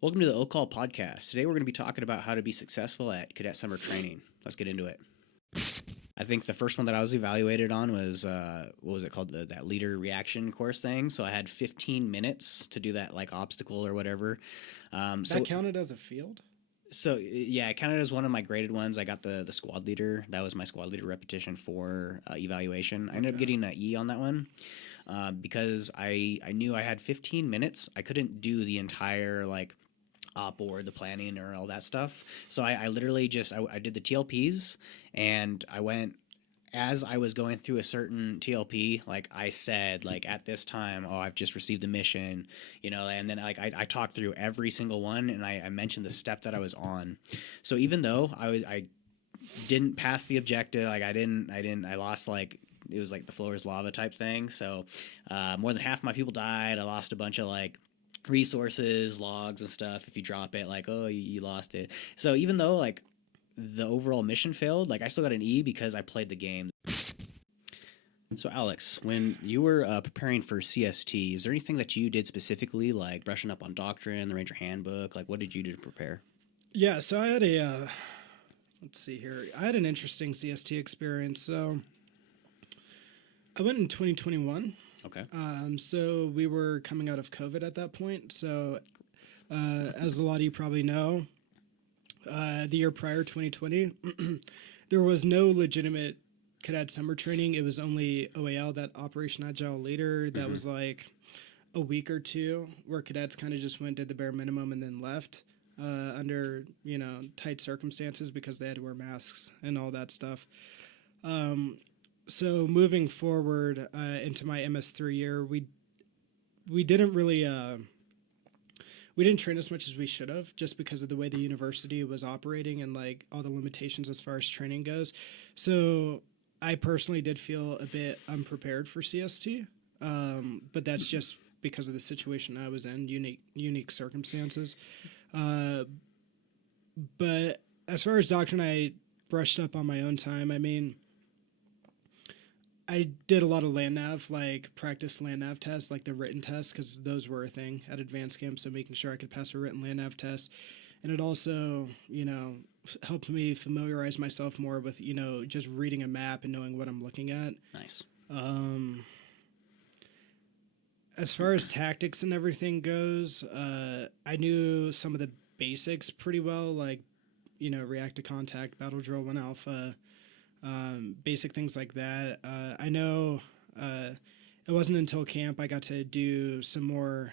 Welcome to the OCall podcast. Today we're going to be talking about how to be successful at Cadet Summer Training. Let's get into it. I think the first one that I was evaluated on was what was it called? That leader reaction course thing. So I had 15 minutes to do that like obstacle or whatever. Um, That so counted as a field? so yeah, it counted as one of my graded ones. I got the squad leader. That was my squad leader repetition for evaluation. I ended up Okay. getting an E on that one because I knew I had 15 minutes. I couldn't do the entire like op or the planning or all that stuff. So I literally just I did the TLPs and I went as I was going through a certain TLP, like I said, like at this time, oh, I've just received the mission, and then like I talked through every single one and I mentioned the step that I was on. So even though I didn't pass the objective, like I lost like it was like the floor is lava type thing. So more than half of my people died. I lost a bunch of like resources, logs, and stuff. If you drop it, like oh you lost it. So even though like the overall mission failed, like I still got an E because I played the game. So Alex, when you were preparing for CST, is there anything that you did specifically, like brushing up on doctrine, the Ranger Handbook? Like, what did you do to prepare? Yeah, so I had let's see here. I had an interesting CST experience. So I went in 2021. Okay. So we were coming out of COVID at that point. So, as a lot of you probably know, the year prior, 2020, there was no legitimate cadet summer training. It was only OAL, that Operation Agile Leader. That was like a week or two where cadets kind of just went, did the bare minimum, and then left under tight circumstances because they had to wear masks and all that stuff. So moving forward into my MS3 year, we didn't really we didn't train as much as we should have just because of the way the university was operating and like all the limitations as far as training goes. So I personally did feel a bit unprepared for CST, but that's just because of the situation I was in, unique circumstances. Uh, but as far as doctrine, I brushed up on my own time. I mean, I did a lot of land nav, like practice land nav tests, like the written tests, because those were a thing at advanced camp. So making sure I could pass a written land nav test, and it also, helped me familiarize myself more with, just reading a map and knowing what I'm looking at. Nice. Um, as far as tactics and everything goes, I knew some of the basics pretty well, like, react to contact, battle drill, 1 alpha, basic things like that. I know it wasn't until camp I got to do some more,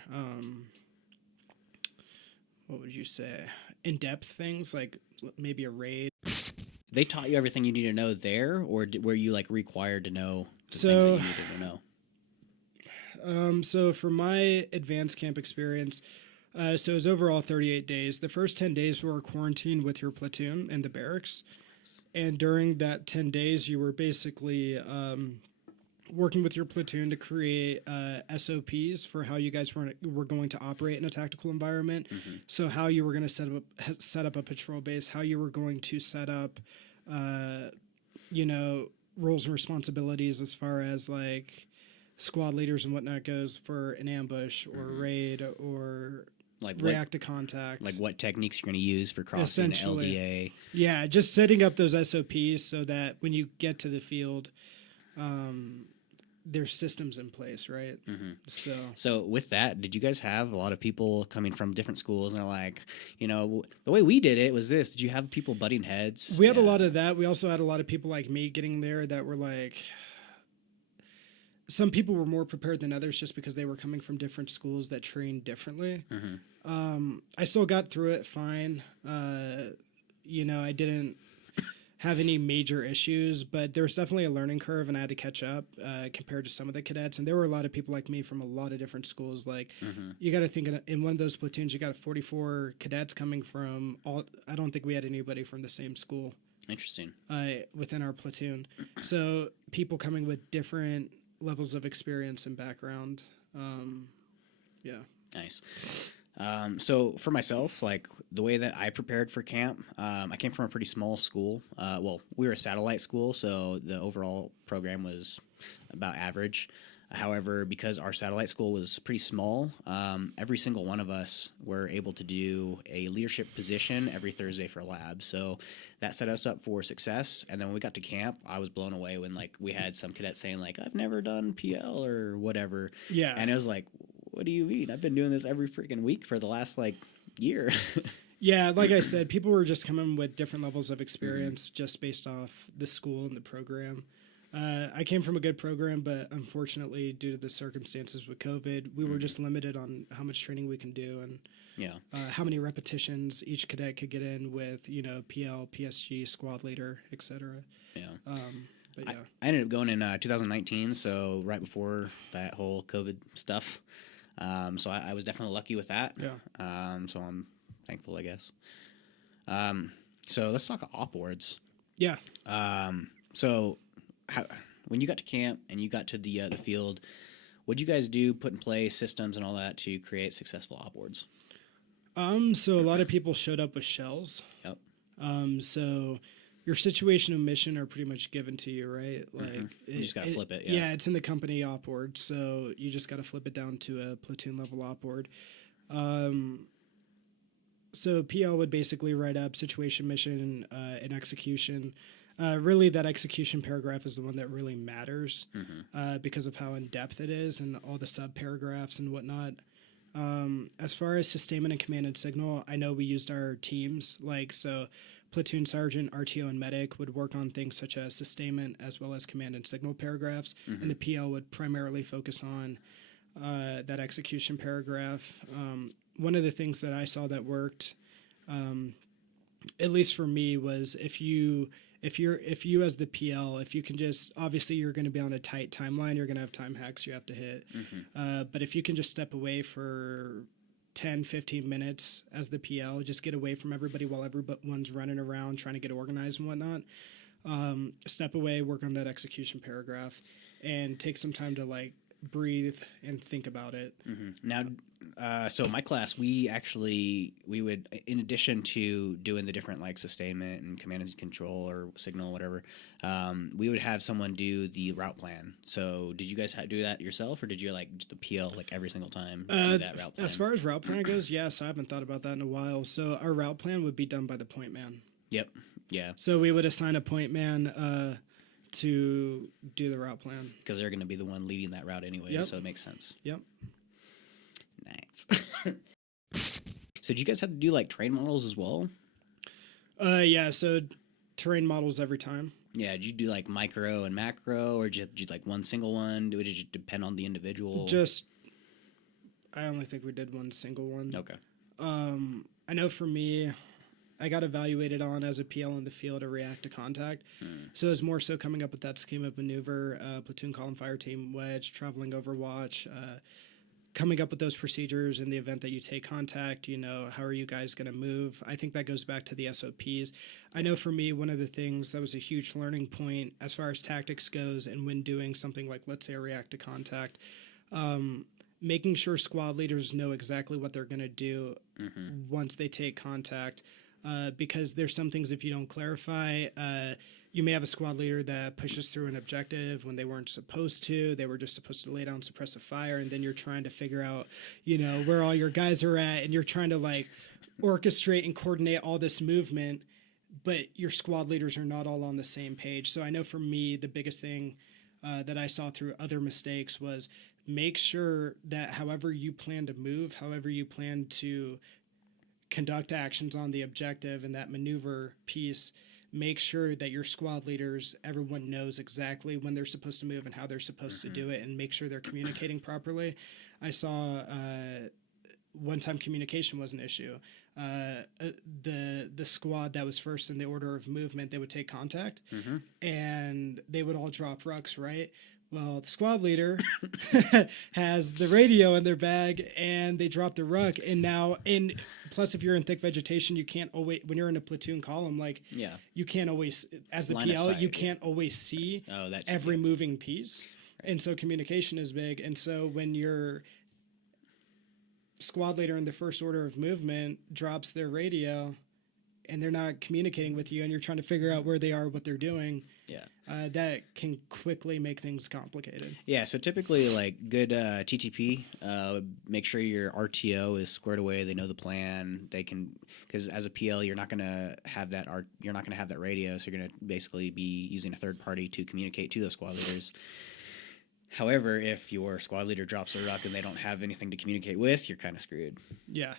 what would you say, in-depth things, like maybe a raid. They taught you everything you need to know there, or were you like required to know the things that So, you needed to know? so for my advanced camp experience, so it was overall 38 days. The first 10 days were quarantined with your platoon in the barracks. And during that 10 days, you were basically working with your platoon to create SOPs for how you guys were going to operate in a tactical environment. So how you were going to set up a patrol base, how you were going to set up, roles and responsibilities as far as like squad leaders and whatnot goes for an ambush or raid or Like react to contact. like what techniques you're going to use for crossing the LDA? Yeah, just setting up those SOPs so that when you get to the field, there's systems in place, right? So with that, did you guys have a lot of people coming from different schools and they're like, the way we did it was this? Did you have people butting heads? We had a lot of that. We also had a lot of people like me getting there that were like, some people were more prepared than others just because they were coming from different schools that trained differently. I still got through it fine. I didn't have any major issues, but there was definitely a learning curve and I had to catch up compared to some of the cadets. And there were a lot of people like me from a lot of different schools. Like you got to think in one of those platoons, you got 44 cadets coming from I don't think we had anybody from the same school. Interesting. Within our platoon. So people coming with different levels of experience and background. Yeah. Nice. So for myself, like the way that I prepared for camp, I came from a pretty small school. Well, we were a satellite school, so the overall program was about average. However, because our satellite school was pretty small, every single one of us were able to do a leadership position every Thursday for lab. So that set us up for success. And then when we got to camp, I was blown away when like we had some cadets saying like, "I've never done PL or whatever," Yeah. and it was like, "What do you mean? I've been doing this every freaking week for the last like year." Yeah, like I said, people were just coming with different levels of experience just based off the school and the program. I came from a good program, but unfortunately, due to the circumstances with COVID, we were just limited on how much training we can do and Yeah. how many repetitions each cadet could get in with, you know, PL, PSG, squad leader, etc. Yeah. But yeah, I ended up going in 2019, so right before that whole COVID stuff. So I was definitely lucky with that. yeah, So I'm thankful, I guess. So let's talk OPORDs. yeah. So when you got to camp and you got to the field, what did you guys do, put in place systems and all that to create successful OPORDs? So a lot of people showed up with shells. Yep. So your situation and mission are pretty much given to you, right? Like You just gotta flip it. Yeah, it's in the company OPORD, so you just got to flip it down to a platoon level OPORD. So PL would basically write up situation, mission, and execution. Really, that execution paragraph is the one that really matters because of how in depth it is and all the sub paragraphs and whatnot. As far as sustainment and command and signal, I know we used our teams. Like, so platoon sergeant, RTO, and medic would work on things such as sustainment as well as command and signal paragraphs. And the PL would primarily focus on that execution paragraph. One of the things that I saw that worked, at least for me, was if you as the PL, if you can just, obviously you're going to be on a tight timeline, you're going to have time hacks you have to hit. But if you can just step away for 10, 15 minutes as the PL, just get away from everybody while everyone's running around trying to get organized and whatnot. Step away, work on that execution paragraph, and take some time to like breathe and think about it. Now, so my class, we would, in addition to doing the different like sustainment and command and control or signal, whatever, we would have someone do the route plan. So did you guys do that yourself, or did you like just the PL like every single time do that route plan? As far as route plan goes, yes, I haven't thought about that in a while. So our route plan would be done by the point man. Yep. Yeah. So we would assign a point man to do the route plan. Because they're going to be the one leading that route anyway, so it makes sense. Yep. Nice. So did you guys have to do like terrain models as well? Yeah, so terrain models every time. Yeah, did you do like micro and macro, or did you like one single one? Did it depend on the individual? I only think we did one single one. Okay. I know for me, I got evaluated on as a PL in the field to react to contact. So it was more so coming up with that scheme of maneuver, platoon column fire team wedge, traveling overwatch, coming up with those procedures in the event that you take contact. You know, how are you guys going to move? I think that goes back to the SOPs. I know for me, one of the things that was a huge learning point as far as tactics goes, and when doing something like, let's say, a react to contact, making sure squad leaders know exactly what they're going to do once they take contact. Because there's some things, if you don't clarify, you may have a squad leader that pushes through an objective when they weren't supposed to. They were just supposed to lay down suppressive fire, and then you're trying to figure out, you know, where all your guys are at, and you're trying to like orchestrate and coordinate all this movement, but your squad leaders are not all on the same page. So I know for me, the biggest thing that I saw through other mistakes was make sure that however you plan to move, however you plan to conduct actions on the objective and that maneuver piece, make sure that your squad leaders, everyone knows exactly when they're supposed to move and how they're supposed to do it, and make sure they're communicating properly. I saw one time communication was an issue. The squad that was first in the order of movement, they would take contact and they would all drop rucks, right? Well, the squad leader has the radio in their bag and they drop the ruck. And now, plus if you're in thick vegetation, you can't always, when you're in a platoon column, like you can't always, as the PL, you can't always see every moving piece. Right. And so communication is big. And so when your squad leader in the first order of movement drops their radio, and they're not communicating with you, and you're trying to figure out where they are, what they're doing, Yeah. that can quickly make things complicated. Yeah, so typically, like good TTP, make sure your RTO is squared away. They know the plan. They can, because as a PL, you're not gonna have that you're not gonna have that radio, so you're gonna basically be using a third party to communicate to those squad leaders. However, if your squad leader drops a ruck and they don't have anything to communicate with, you're kind of screwed. Yeah.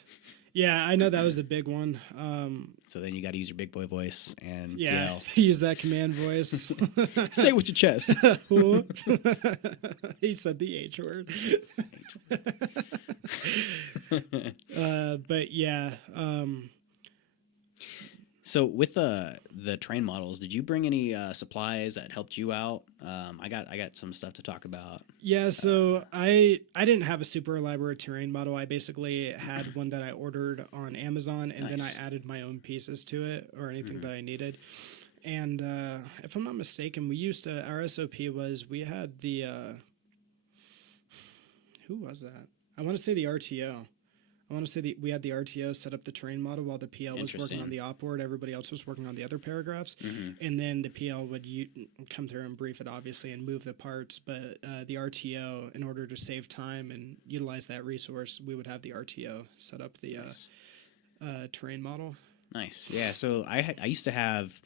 Yeah, I know that was the big one. So then you got to use your big boy voice and Yeah, yell. use that command voice. Say it with your chest. He said the H word. But yeah. So with the train models, did you bring any supplies that helped you out? I got some stuff to talk about. Yeah, so I didn't have a super elaborate terrain model. I basically had one that I ordered on Amazon, and then I added my own pieces to it or anything that I needed. And if I'm not mistaken, we used to, our SOP was we had the who was that? I want to say the RTO. I want to say we had the RTO set up the terrain model while the PL was working on the OPORD. Everybody else was working on the other paragraphs. And then the PL would come through and brief it, obviously, and move the parts. But the RTO, in order to save time and utilize that resource, we would have the RTO set up the terrain model. Nice. Yeah, so I used to have,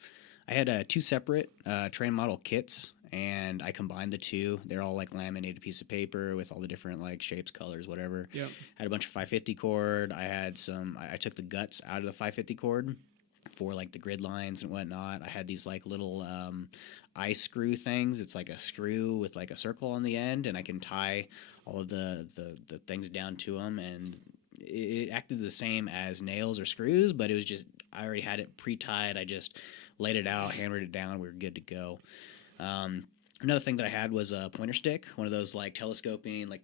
I had two separate terrain model kits, and I combined the two. They're all like laminated piece of paper with all the different like shapes, colors, whatever. Yeah. Had a bunch of 550 cord. I had some. I took the guts out of the 550 cord for like the grid lines and whatnot. I had these like little eye screw things. It's like a screw with like a circle on the end, and I can tie all of the things down to them, and it acted the same as nails or screws, but it was just I already had it pre-tied. I just laid it out, hammered it down. We were good to go. Another thing that I had was a pointer stick, one of those like telescoping, like.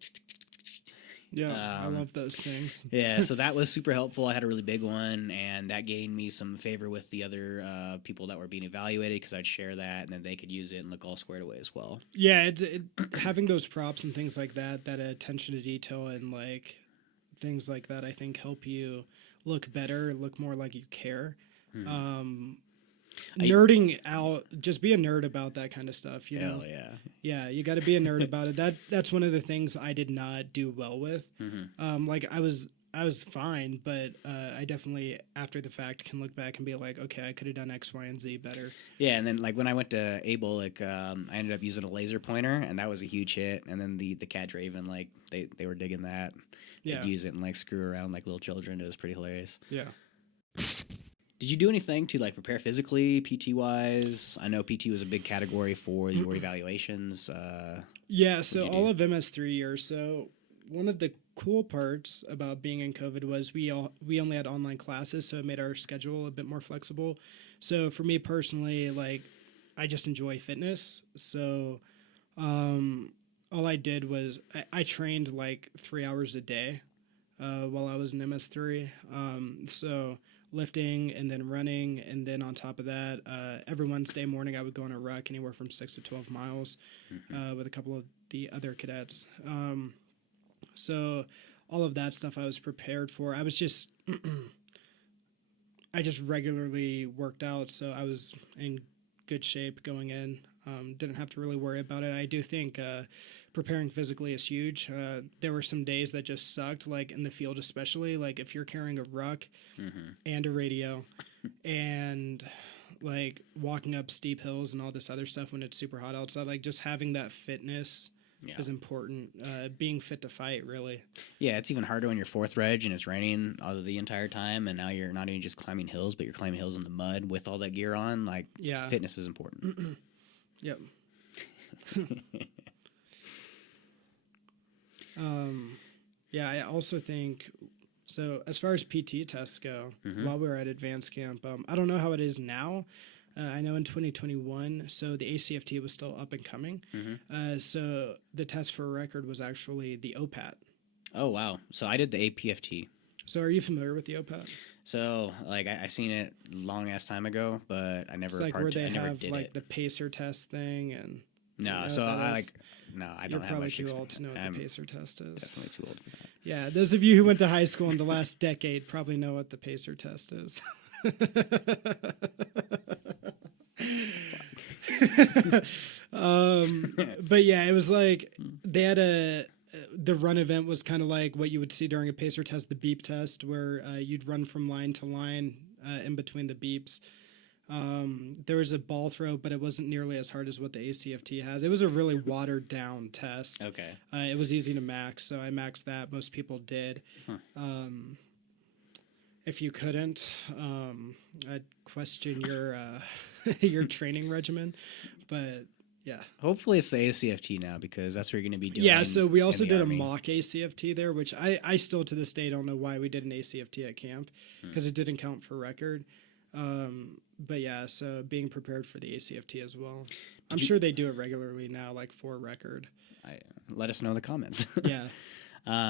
Yeah, I love those things. Yeah, so that was super helpful. I had a really big one, and that gained me some favor with the other people that were being evaluated because I'd share that, and then they could use it and look all squared away as well. Yeah, having those props and things like that, that attention to detail and like things like that, I think help you look better, look more like you care. Nerding out, just be a nerd about that kind of stuff, you know. Yeah, you got to be a nerd about it. That's one of the things I did not do well with. Like I was fine, but I definitely after the fact can look back and be like, okay, I could have done X, Y, and Z better. Yeah, and then like when I went to Able, like I ended up using a laser pointer, and that was a huge hit. And then the Cat Draven, like they were digging that. They'd use it and like screw around like little children. It was pretty hilarious. Yeah. Did you do anything to like prepare physically, PT wise? I know PT was a big category for your evaluations. Yeah, so all of MS3 years. So one of the cool parts about being in COVID was we only had online classes, so it made our schedule a bit more flexible. So for me personally, like I just enjoy fitness. So all I did was I trained like 3 hours a day while I was in MS3. So lifting and then running, and then on top of that, every Wednesday morning I would go on a ruck anywhere from 6 to 12 miles with a couple of the other cadets. So all of that stuff I was prepared for. I was just I just regularly worked out, so I was in good shape going in. Didn't have to really worry about it. I do think preparing physically is huge. There were some days that just sucked, like in the field especially. Like if you're carrying a ruck and a radio and like walking up steep hills and all this other stuff when it's super hot outside, like just having that fitness is important. Being fit to fight, really. Yeah, it's even harder when you're fourth reg and it's raining all the entire time, and now you're not even just climbing hills, but you're climbing hills in the mud with all that gear on. Like, fitness is important. Yep. Yeah, I also think, so as far as PT tests go, while we were at advanced camp, I don't know how it is now. I know in 2021, so the ACFT was still up and coming. So the test for a record was actually the OPAT. Oh, wow. So I did the APFT. So are you familiar with the OPAT? So, like, I seen it long-ass time ago, but I never It's like where they have, like, it. the pacer test thing and... No, you so I is? no, I don't You're have probably much too experience. old to know what the pacer test is. Definitely too old for that. Yeah, those of you who went to high school in the last decade probably know what the pacer test is. But yeah, it was like they had the run event was kind of like what you would see during a pacer test, the beep test, where you'd run from line to line in between the beeps. There was a ball throw, but it wasn't nearly as hard as what the ACFT has. It was a really watered down test. Okay. It was easy to max, so I maxed that. Most people did. Huh. If you couldn't, I'd question your your training regimen, but yeah. Hopefully it's the ACFT now because that's what you're going to be doing. Yeah, so we also in the did Army. a mock ACFT there, which I still to this day don't know why we did an ACFT at camp because it didn't count for record. But yeah, so being prepared for the ACFT as well. I'm sure they do it regularly now, like for record. Let us know in the comments. Yeah.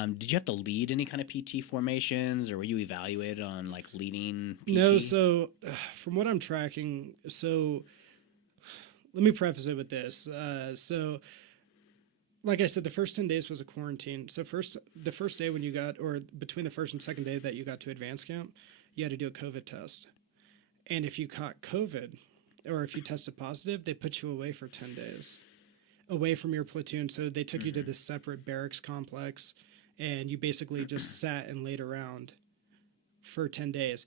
Did you have to lead any kind of PT formations, or were you evaluated on like leading PT? No, so from what I'm tracking, so let me preface it with this. So like I said, the first 10 days was a quarantine. So the first day when you got, or between the first and second day that you got to advance camp, you had to do a COVID test. And if you caught COVID, or if you tested positive, they put you away for 10 days, away from your platoon. So they took you to this separate barracks complex, and you basically just sat and laid around for 10 days.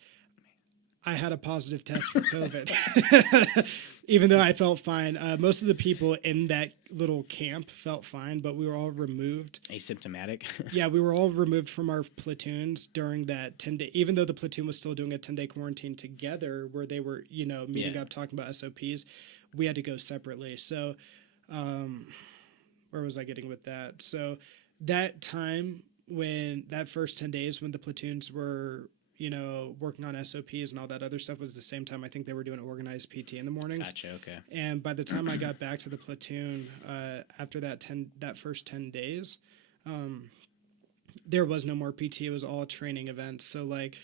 I had a positive test for COVID, even though I felt fine. Most of the people in that little camp felt fine, but we were all removed. Asymptomatic? Yeah, we were all removed from our platoons during that 10-day, even though the platoon was still doing a 10-day quarantine together where they were, meeting up, talking about SOPs. We had to go separately. So where was I getting with that? So that time when that first 10 days when the platoons were working on SOPs and all that other stuff was the same time I think they were doing organized PT in the mornings. Gotcha, okay. And by the time I got back to the platoon, after that first 10 days, there was no more PT. It was all training events. So like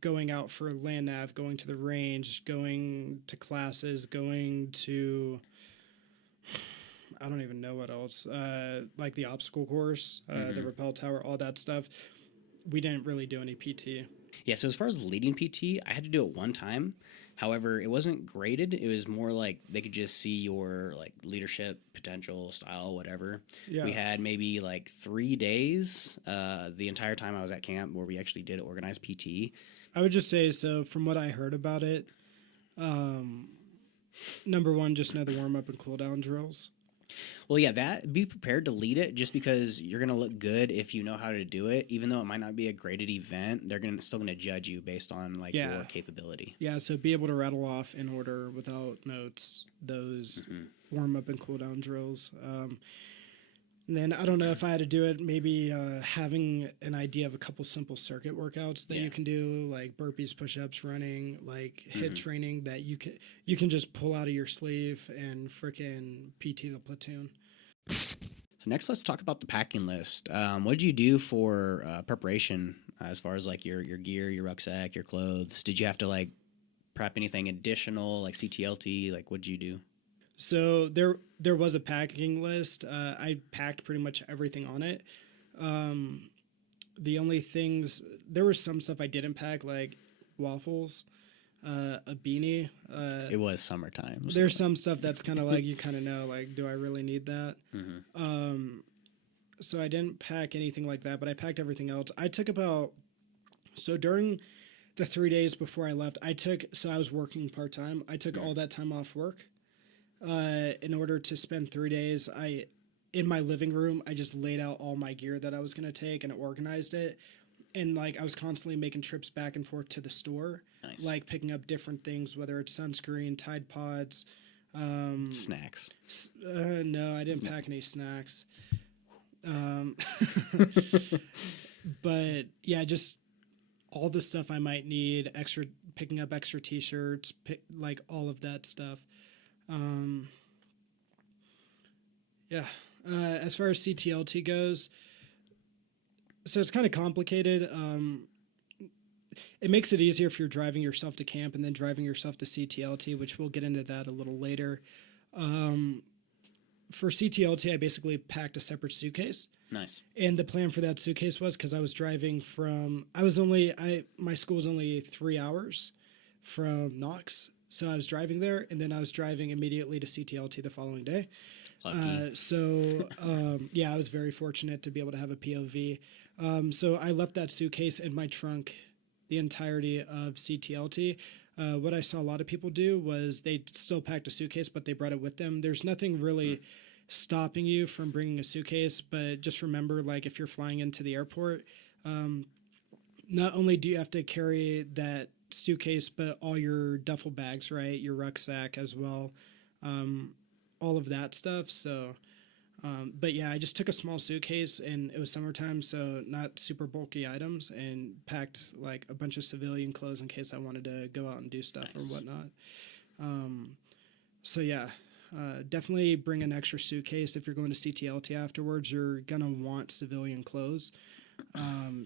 going out for land nav, going to the range, going to classes, going to, I don't even know what else, like the obstacle course, the rappel tower, all that stuff. We didn't really do any PT. Yeah, so as far as leading PT, I had to do it one time. However, it wasn't graded. It was more like they could just see your like leadership potential, style, whatever. Yeah. We had maybe like 3 days the entire time I was at camp where we actually did organized PT. I would just say, so from what I heard about it, number one, just know the warm-up and cool-down drills. Well, yeah, be prepared to lead it just because you're going to look good if you know how to do it. Even though it might not be a graded event, they're still going to judge you based on like your capability. Yeah, so be able to rattle off in order without notes those warm-up and cool-down drills. And then I don't know if I had to do it, maybe having an idea of a couple simple circuit workouts that you can do, like burpees, push-ups, running, like HIIT training that you can just pull out of your sleeve and frickin' PT the platoon. So next, let's talk about the packing list. What did you do for preparation as far as like your gear, your rucksack, your clothes? Did you have to like prep anything additional, like CTLT? Like, what did you do? So there was a packing list. I packed pretty much everything on it. The only things, there was some stuff I didn't pack, like waffles, a beanie. It was summertime. So. There's some stuff that's kind of like, you kind of know, like, do I really need that? So I didn't pack anything like that, but I packed everything else. I took so during the 3 days before I left, so I was working part-time. I took all that time off work. In order to spend 3 days, in my living room, I just laid out all my gear that I was going to take and organized it. And like, I was constantly making trips back and forth to the store, like picking up different things, whether it's sunscreen, Tide Pods, snacks. No, I didn't pack any snacks. But yeah, just all the stuff I might need, picking up extra t-shirts, like all of that stuff. As far as CTLT goes, so it's kind of complicated. It makes it easier if you're driving yourself to camp and then driving yourself to CTLT, which we'll get into that a little later. For CTLT, I basically packed a separate suitcase. Nice. And the plan for that suitcase was because I was driving my school was only 3 hours from Knox. So I was driving there, and then I was driving immediately to CTLT the following day. Lucky. Yeah, I was very fortunate to be able to have a POV. So I left that suitcase in my trunk the entirety of CTLT. What I saw a lot of people do was they still packed a suitcase, but they brought it with them. There's nothing really stopping you from bringing a suitcase, but just remember, like, if you're flying into the airport, not only do you have to carry that suitcase, but all your duffel bags, right? Your rucksack as well, all of that stuff. So, but yeah, I just took a small suitcase, and it was summertime, so not super bulky items, and packed like a bunch of civilian clothes in case I wanted to go out and do stuff or whatnot. So yeah, definitely bring an extra suitcase if you're going to CTLT afterwards. You're gonna want civilian clothes.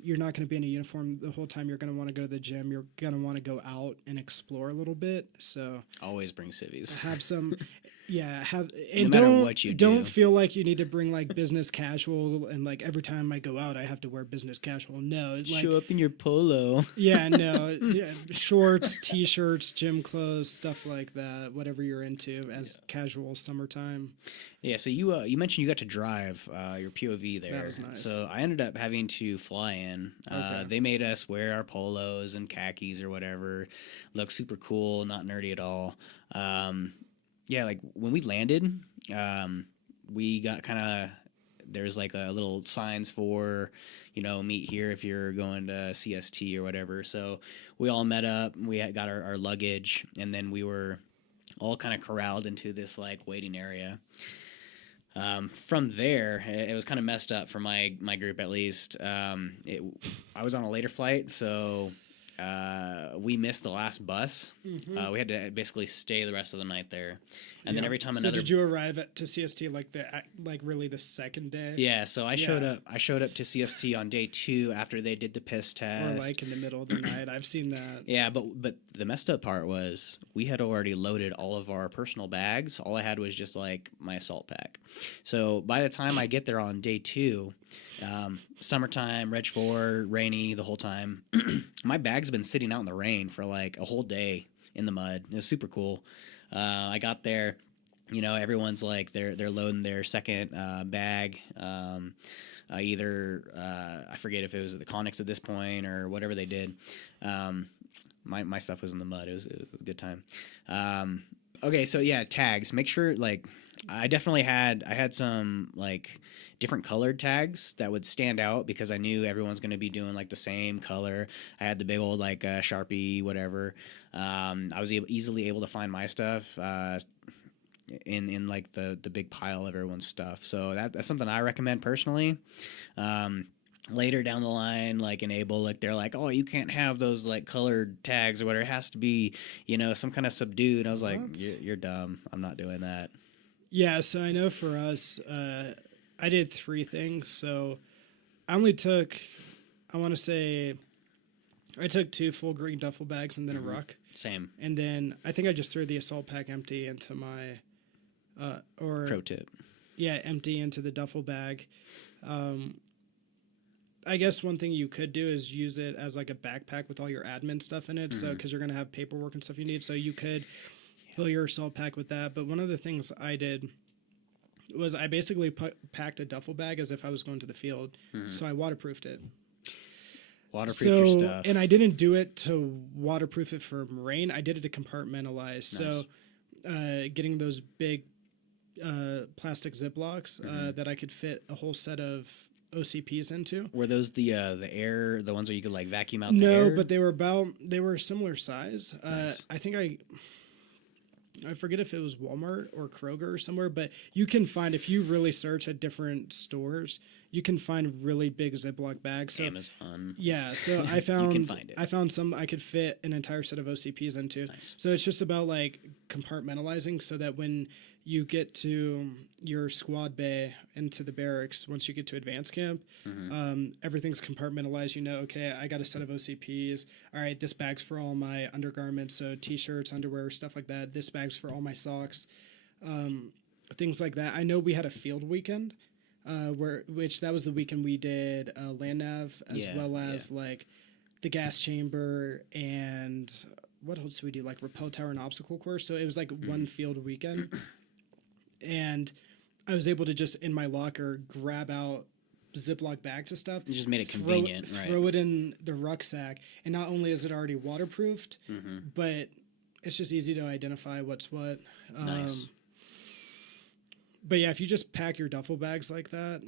You're not going to be in a uniform the whole time. You're going to want to go to the gym. You're going to want to go out and explore a little bit. So Always bring civvies. have some, yeah, have, and No matter don't what you don't do. feel like you need to bring like business casual and like every time I go out I have to wear business casual. No, it's like, Show up in your polo. yeah, no, yeah, shorts, t-shirts, gym clothes, stuff like that. Whatever you're into as casual summertime. Yeah, so you mentioned you got to drive your POV there. That was nice. So I ended up having to fly in. Okay. They made us wear our polos and khakis or whatever. Look super cool, not nerdy at all. Yeah, like when we landed, we got kind of, there's like a little signs for, meet here if you're going to CST or whatever. So we all met up, we got our luggage, and then we were all kind of corralled into this like waiting area. From there, it was kind of messed up for my group at least. I was on a later flight, so we missed the last bus. Mm-hmm. We had to basically stay the rest of the night there, and then every time So another. did you arrive to CST like really the second day? Yeah, so I showed up. I showed up to CST on day 2 after they did the piss test. Or like in the middle of the night. I've seen that. Yeah, but the messed up part was we had already loaded all of our personal bags. All I had was just like my assault pack. So by the time I get there on day 2, summertime, Reg 4, rainy the whole time, my bag's been sitting out in the rain for like a whole day in the mud. It was super cool. I got there, everyone's like they're loading their second bag. I forget if it was the Conics at this point or whatever they did. My stuff was in the mud. It was a good time. Okay, so yeah, tags. Make sure like I had some like different colored tags that would stand out because I knew everyone's going to be doing like the same color. I had the big old like Sharpie whatever. I was easily able to find my stuff in like the big pile of everyone's stuff. So that's something I recommend personally. Later down the line, like Enable, like they're like, oh, you can't have those like colored tags or whatever. It has to be, some kind of subdued. I was like, you're dumb. I'm not doing that. Yeah, so I know for us, I did 3 things. So I only took, I want to say, I took 2 full green duffel bags and then a ruck. Same. And then I think I just threw the assault pack empty into my, Pro tip. Yeah, empty into the duffel bag. I guess one thing you could do is use it as like a backpack with all your admin stuff in it. So, because you're going to have paperwork and stuff you need. So you could fill your assault pack with that. But one of the things I did was I basically packed a duffel bag as if I was going to the field. So I waterproofed it. Waterproof your stuff. And I didn't do it to waterproof it from rain. I did it to compartmentalize. Nice. So getting those big plastic Ziplocs that I could fit a whole set of OCPs into. Were those the air, the ones where you could like vacuum out the air? No, but they were similar size. Nice. I think I forget if it was Walmart or Kroger or somewhere, but you can find, if you really search at different stores, you can find really big Ziploc bags. So, Amazon. Yeah, so I found you can find it. I found some I could fit an entire set of OCPs into. Nice. So it's just about like compartmentalizing so that when you get to your squad bay into the barracks, once you get to advanced camp, everything's compartmentalized. Okay, I got a set of OCPs. All right, this bag's for all my undergarments, so t-shirts, underwear, stuff like that. This bag's for all my socks, things like that. I know we had a field weekend, which that was the weekend we did land nav as well as like the gas chamber and what else did we do? Like rappel tower and obstacle course. So it was like one field weekend, and I was able to just in my locker grab out Ziploc bags of stuff. You just made it convenient, right? Throw it in the rucksack, and not only is it already waterproofed, but it's just easy to identify what's what. Nice. But yeah, if you just pack your duffel bags like that,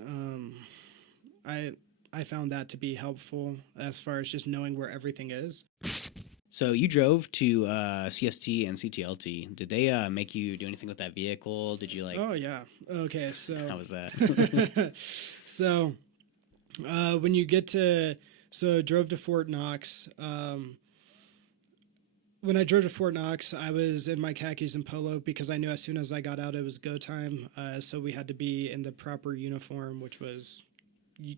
I found that to be helpful as far as just knowing where everything is. So you drove to CST and CTLT. Did they make you do anything with that vehicle? Did you like? Oh yeah. Okay, so How was that? so when you get to drove to Fort Knox. When I drove to Fort Knox, I was in my khakis and polo because I knew as soon as I got out it was go time. So we had to be in the proper uniform, which was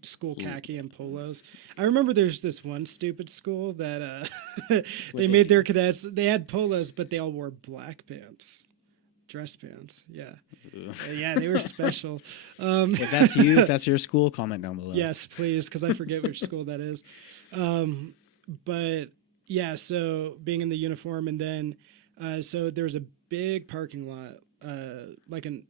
school khaki and polos. I remember there's this one stupid school that they made their cadets. They had polos, but they all wore black pants, dress pants. Yeah, yeah, they were special. If that's you, if that's your school, comment down below. Yes, please, because I forget which school that is. But yeah, so being in the uniform, and then so there was a big parking lot, like an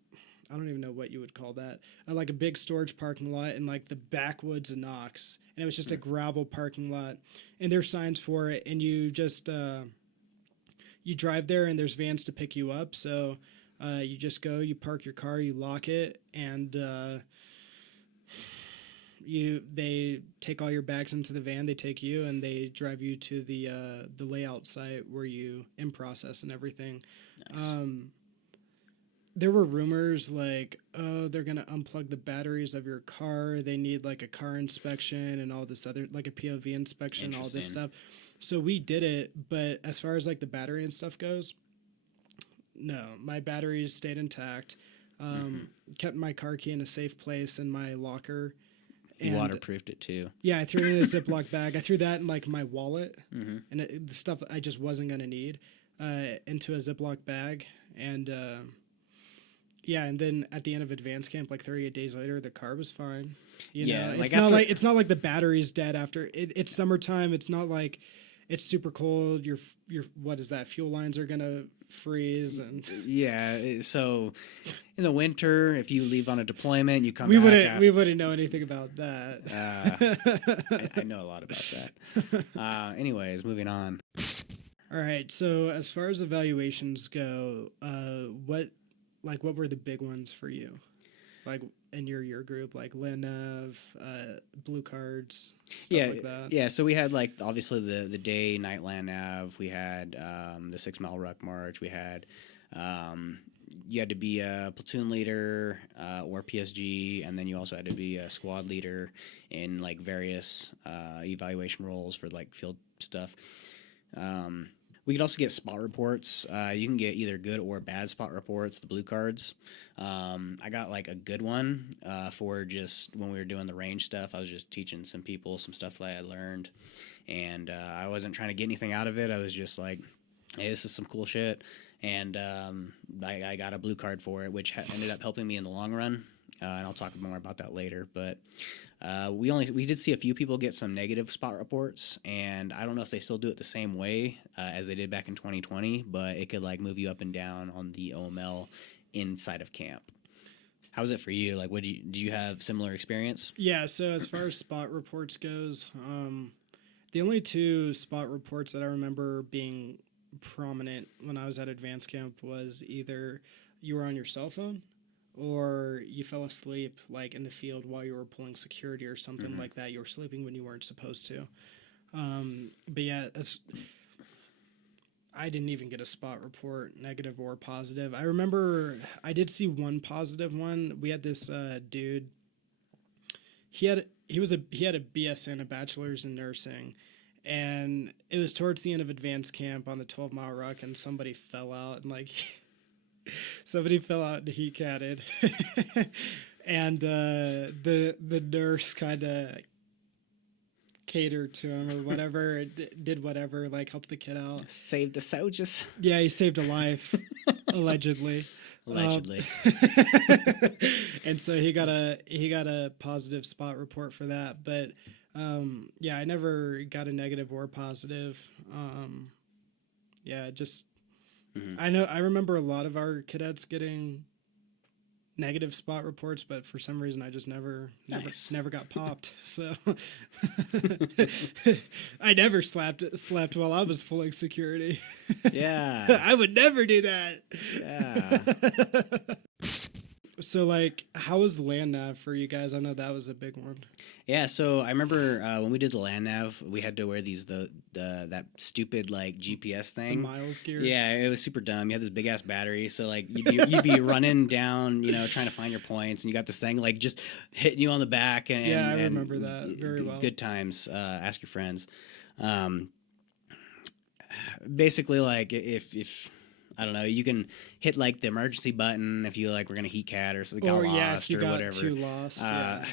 I don't even know what you would call that, like a big storage parking lot in like the backwoods of Knox, and it was just a gravel parking lot, and there's signs for it, and you just you drive there, and there's vans to pick you up, so you just go, you park your car, you lock it, and they take all your bags into the van, they take you, and they drive you to the layout site where you in process and everything. Nice. There were rumors like, oh, they're gonna unplug the batteries of your car. They need like a car inspection and all this other, like a POV inspection, all this stuff. So we did it, but as far as like the battery and stuff goes, no, my batteries stayed intact. Kept my car key in a safe place in my locker. You waterproofed it too. Yeah, I threw it in a Ziploc bag. I threw that in like my wallet and the stuff I just wasn't gonna need into a Ziploc bag, and yeah, and then at the end of advance camp, like 38 days later, the car was fine. You know, it's not like the battery's dead after it's summertime. It's not like it's super cold. Your what is that? Fuel lines are gonna freeze, and yeah. So in the winter, if you leave on a deployment, you come. We wouldn't know anything about that. I know a lot about that. Anyways, moving on. All right. So as far as evaluations go, what were the big ones for you? Like in your group, like LNAV, blue cards, stuff like that? Yeah, so we had like obviously the day, night land nav. We had the 6 mile ruck march. We had you had to be a platoon leader or PSG, and then you also had to be a squad leader in like various evaluation roles for like field stuff. We could also get spot reports. You can get either good or bad spot reports, the blue cards. I got like a good one for just when we were doing the range stuff. I was just teaching some people some stuff that I had learned. And I wasn't trying to get anything out of it. I was just like, hey, this is some cool shit. And I got a blue card for it, which ended up helping me in the long run. And I'll talk more about that later. But we did see a few people get some negative spot reports, and I don't know if they still do it the same way as they did back in 2020, but it could like move you up and down on the OML inside of camp. How was it for you? Like, do you have similar experience? Yeah. So as far as spot reports goes, the only two spot reports that I remember being prominent when I was at advanced camp was either you were on your cell phone, or you fell asleep like in the field while you were pulling security or something like that. You were sleeping when you weren't supposed to. But yeah, I didn't even get a spot report, negative or positive. I remember I did see one positive one. We had this dude. He had a BSN, a bachelor's in nursing, and it was towards the end of advanced camp on the 12-mile ruck, and somebody fell out and like. Somebody fell out and he catted, and the nurse kind of catered to him or whatever, did whatever, like helped the kid out, Saved the soldiers. Yeah, he saved a life, allegedly. And so he got a positive spot report for that, but yeah, I never got a negative or positive. yeah, just Mhm. I remember a lot of our cadets getting negative spot reports, but for some reason I just Nice. never got popped. So I never slept while I was pulling security. Yeah. I would never do Yeah. that. So like, how was land nav for you guys? I know that was a big one. Yeah, so I remember when we did the land nav, we had to wear the that stupid like GPS The thing. miles gear. Yeah, it was super dumb. You had this big ass battery, so like you'd be running down, trying to find your points, and you got this thing like just hitting you on the back, Yeah, I and remember that very well. good times. Ask your friends. Um, Basically, like if I don't know, you can hit like the emergency button if you like we're gonna heat cat or something got Or yeah, if lost you or got whatever. too lost. Uh, Yeah.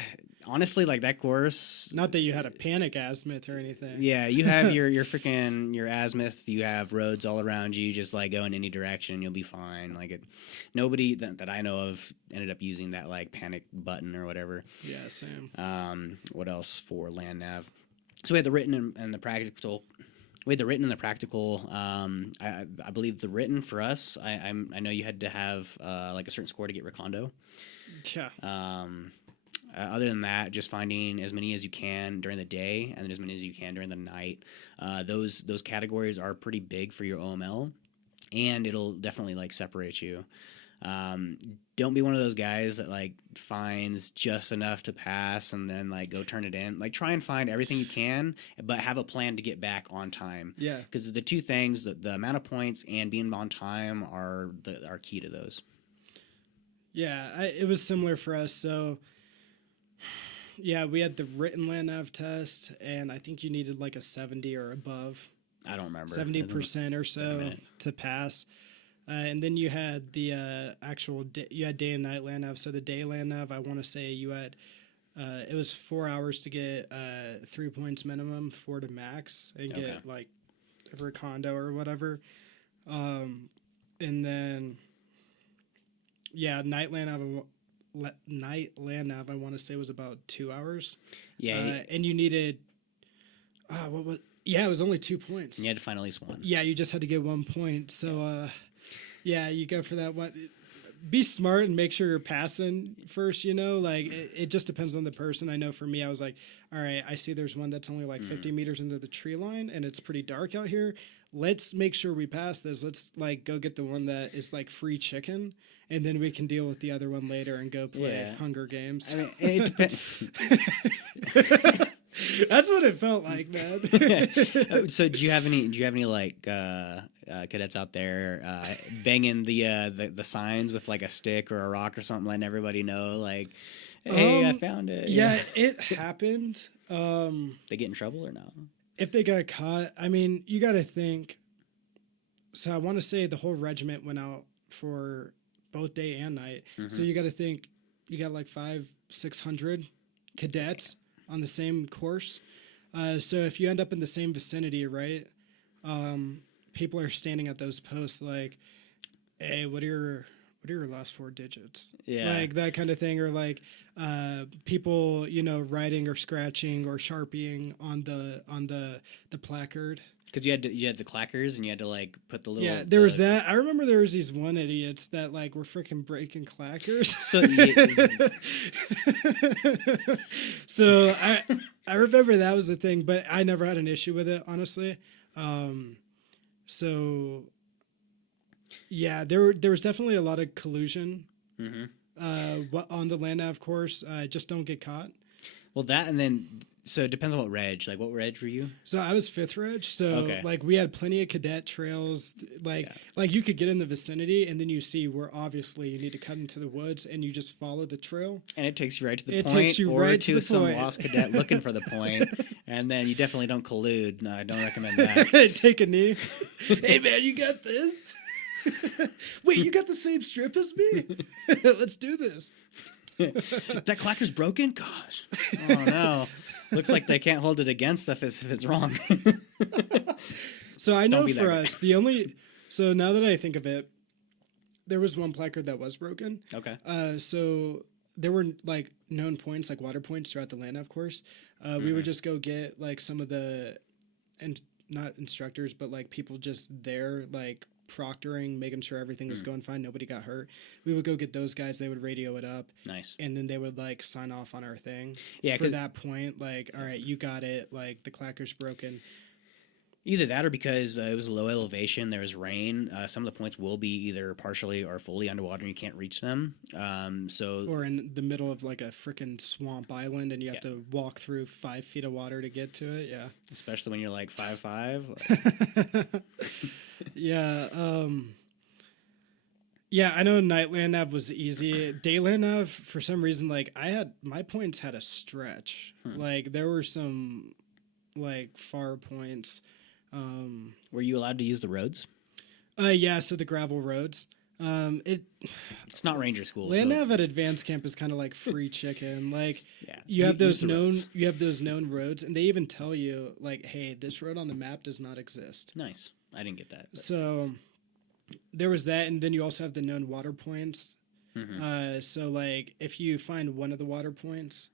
Honestly, like that course. Not that you had a panic azimuth or anything. Yeah, you have your freaking your azimuth. You have roads all around you. Just like go in any direction, you'll be fine. Like nobody that I know of ended up using that like panic button or whatever. Yeah, same. What else for land nav? So we had the written and the practical. We had the written and the practical. I believe the written for us. I know you had to have like a certain score to get recondo. Yeah. Other than that, just finding as many as you can during the day and then as many as you can during the night. Those categories are pretty big for your OML, and it'll definitely like separate you. Don't be one of those guys that like finds just enough to pass and then like go turn it in. Like try and find everything you can, but have a plan to get back on time. Yeah. Because the two things, the amount of points and being on time are key to those. Yeah, it was similar for us. So, yeah, we had the written land nav test, and I think you needed like a 70 or above, I don't remember 70% or been a so minute. to pass. And then you had the actual you had day and night land nav. So the day land nav, I want to say you had it was 4 hours to get 3 points minimum, 4 to max, and Okay. get like every condo or whatever. And then yeah, night land nav I want to say was about 2 hours. Yeah, And you needed what was yeah, it was only 2 points. you had to find at least one. Yeah, you just had to get 1 point. So yeah, you go for that one. Be smart and make sure you're passing first, like it just depends on the person. I know for me, I was like, all right, I see there's one that's only like 50 meters into the tree line and it's pretty dark out here. Let's make sure we pass this. Let's like go get the one that is like free chicken, and then we can deal with the other one later and go play Hunger Games. I mean, it depends. That's what it felt like, man. So do you have any like cadets out there banging the signs with like a stick or a rock or something, letting everybody know like, hey, I found it? Yeah, it happened. They get in trouble or no? If they got caught, I mean, you got to think. So I want to say the whole regiment went out for both day and night. So you got to think you got like 500-600 cadets on the same course. So if you end up in the same vicinity, right? People are standing at those posts like, hey, what are your last 4 digits? Yeah. Like that kind of thing. Or like people, writing or scratching or sharpieing on the placard. Because you had the clackers and you had to like put the little There was that. I remember there was these one idiots that like were freaking breaking clackers. So So I remember that was the thing, but I never had an issue with it, honestly. So yeah, there was definitely a lot of collusion on the land nav course. Just don't get caught. Well, that and then so it depends on what reg. Like what reg were you? So I was 5th reg. So like we had plenty of cadet trails. Like you could get in the vicinity and then you see where obviously you need to cut into the woods and you just follow the trail. And it takes you right to the It point, takes you or right to to the some point. lost cadet looking for the point, and then you definitely don't collude. No, I don't recommend that. Take a knee. Hey man, you got this? Wait, you got the same strip as me? Let's do this. That clacker's broken? Gosh. Oh no. Looks like they can't hold it against us if it's wrong. So I know Don't be that for guy. us, so now that I think of it, there was one placard that was broken. Okay. So there were like known points, like water points throughout the land, of course. We would just go get like some of the, and not instructors, but like people just there, like proctoring, making sure everything was Mm, going fine, nobody got hurt. We would go get those guys. They would radio it up, nice. and then they would like sign off on our thing. Yeah, For because that point, like, all right, you got it. Like the clacker's broken. either that or because it was a low elevation, there was rain. Some of the points will be either partially or fully underwater, and you can't reach them. So Or in the middle of like a freaking swamp island, and you yeah, have to walk through 5 feet of water to get to it. Yeah. especially when you're like 5'5". Yeah. Yeah, I know Nightland Nav was easy. Dayland Nav, for some reason, like I had my points had a stretch. Hmm. Like there were some like far points. Were you allowed to use the roads? Yeah, so the gravel roads. It It's not ranger school, Land so Nav at Advanced Camp is kind of like free chicken. Like yeah, you have use those the known roads. you have those known roads, and they even tell you like, hey, this road on the map does not exist. Nice. I didn't get that. So there was that, and then you also have the known water points. So like if you find one of the water points,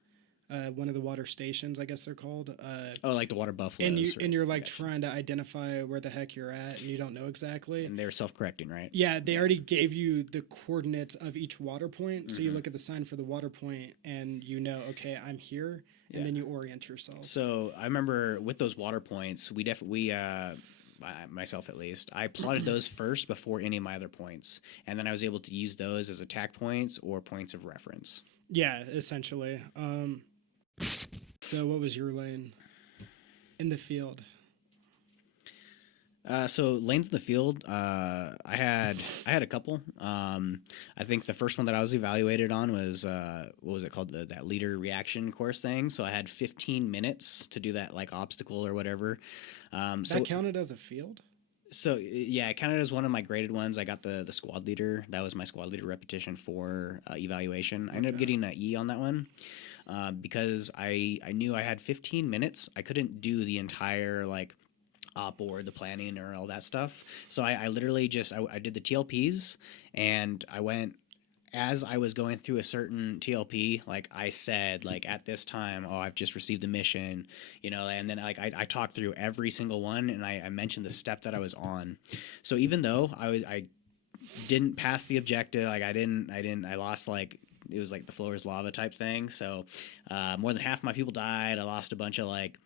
one of the water stations, I guess they're called, Oh, like the water buffaloes. and right? you're like Gotcha. trying to identify where the heck you're at, and you don't know exactly. And they were self-correcting, right? Yeah, they already gave you the coordinates of each water point, so you Mhm. look at the sign for the water point, and you know, okay, I'm here, and Yeah. then you orient yourself. So I remember with those water points, myself at least, I plotted those first before any of my other points, and then I was able to use those as attack points or points of reference. Yeah, essentially. So what was your lane in the field? So lanes in the field, I had a couple. I think the first one that I was evaluated on was what was it called, that leader reaction course thing. So I had 15 minutes to do that like obstacle or whatever. So That counted as a field? yeah, it counted as one of my graded ones. I got the squad leader. That was my squad leader repetition for evaluation. I ended up Okay. getting an E on that one because I knew I had 15 minutes. I couldn't do the entire like op or the planning or all that stuff. So I literally just I did the TLPs, and I went as I was going through a certain TLP, like I said, like at this time, oh, I've just received the mission, and then like I talked through every single one, and I mentioned the step that I was on. So even though I didn't pass the objective, like I lost, like it was like the floor is lava type thing. So more than half my people died. I lost a bunch of like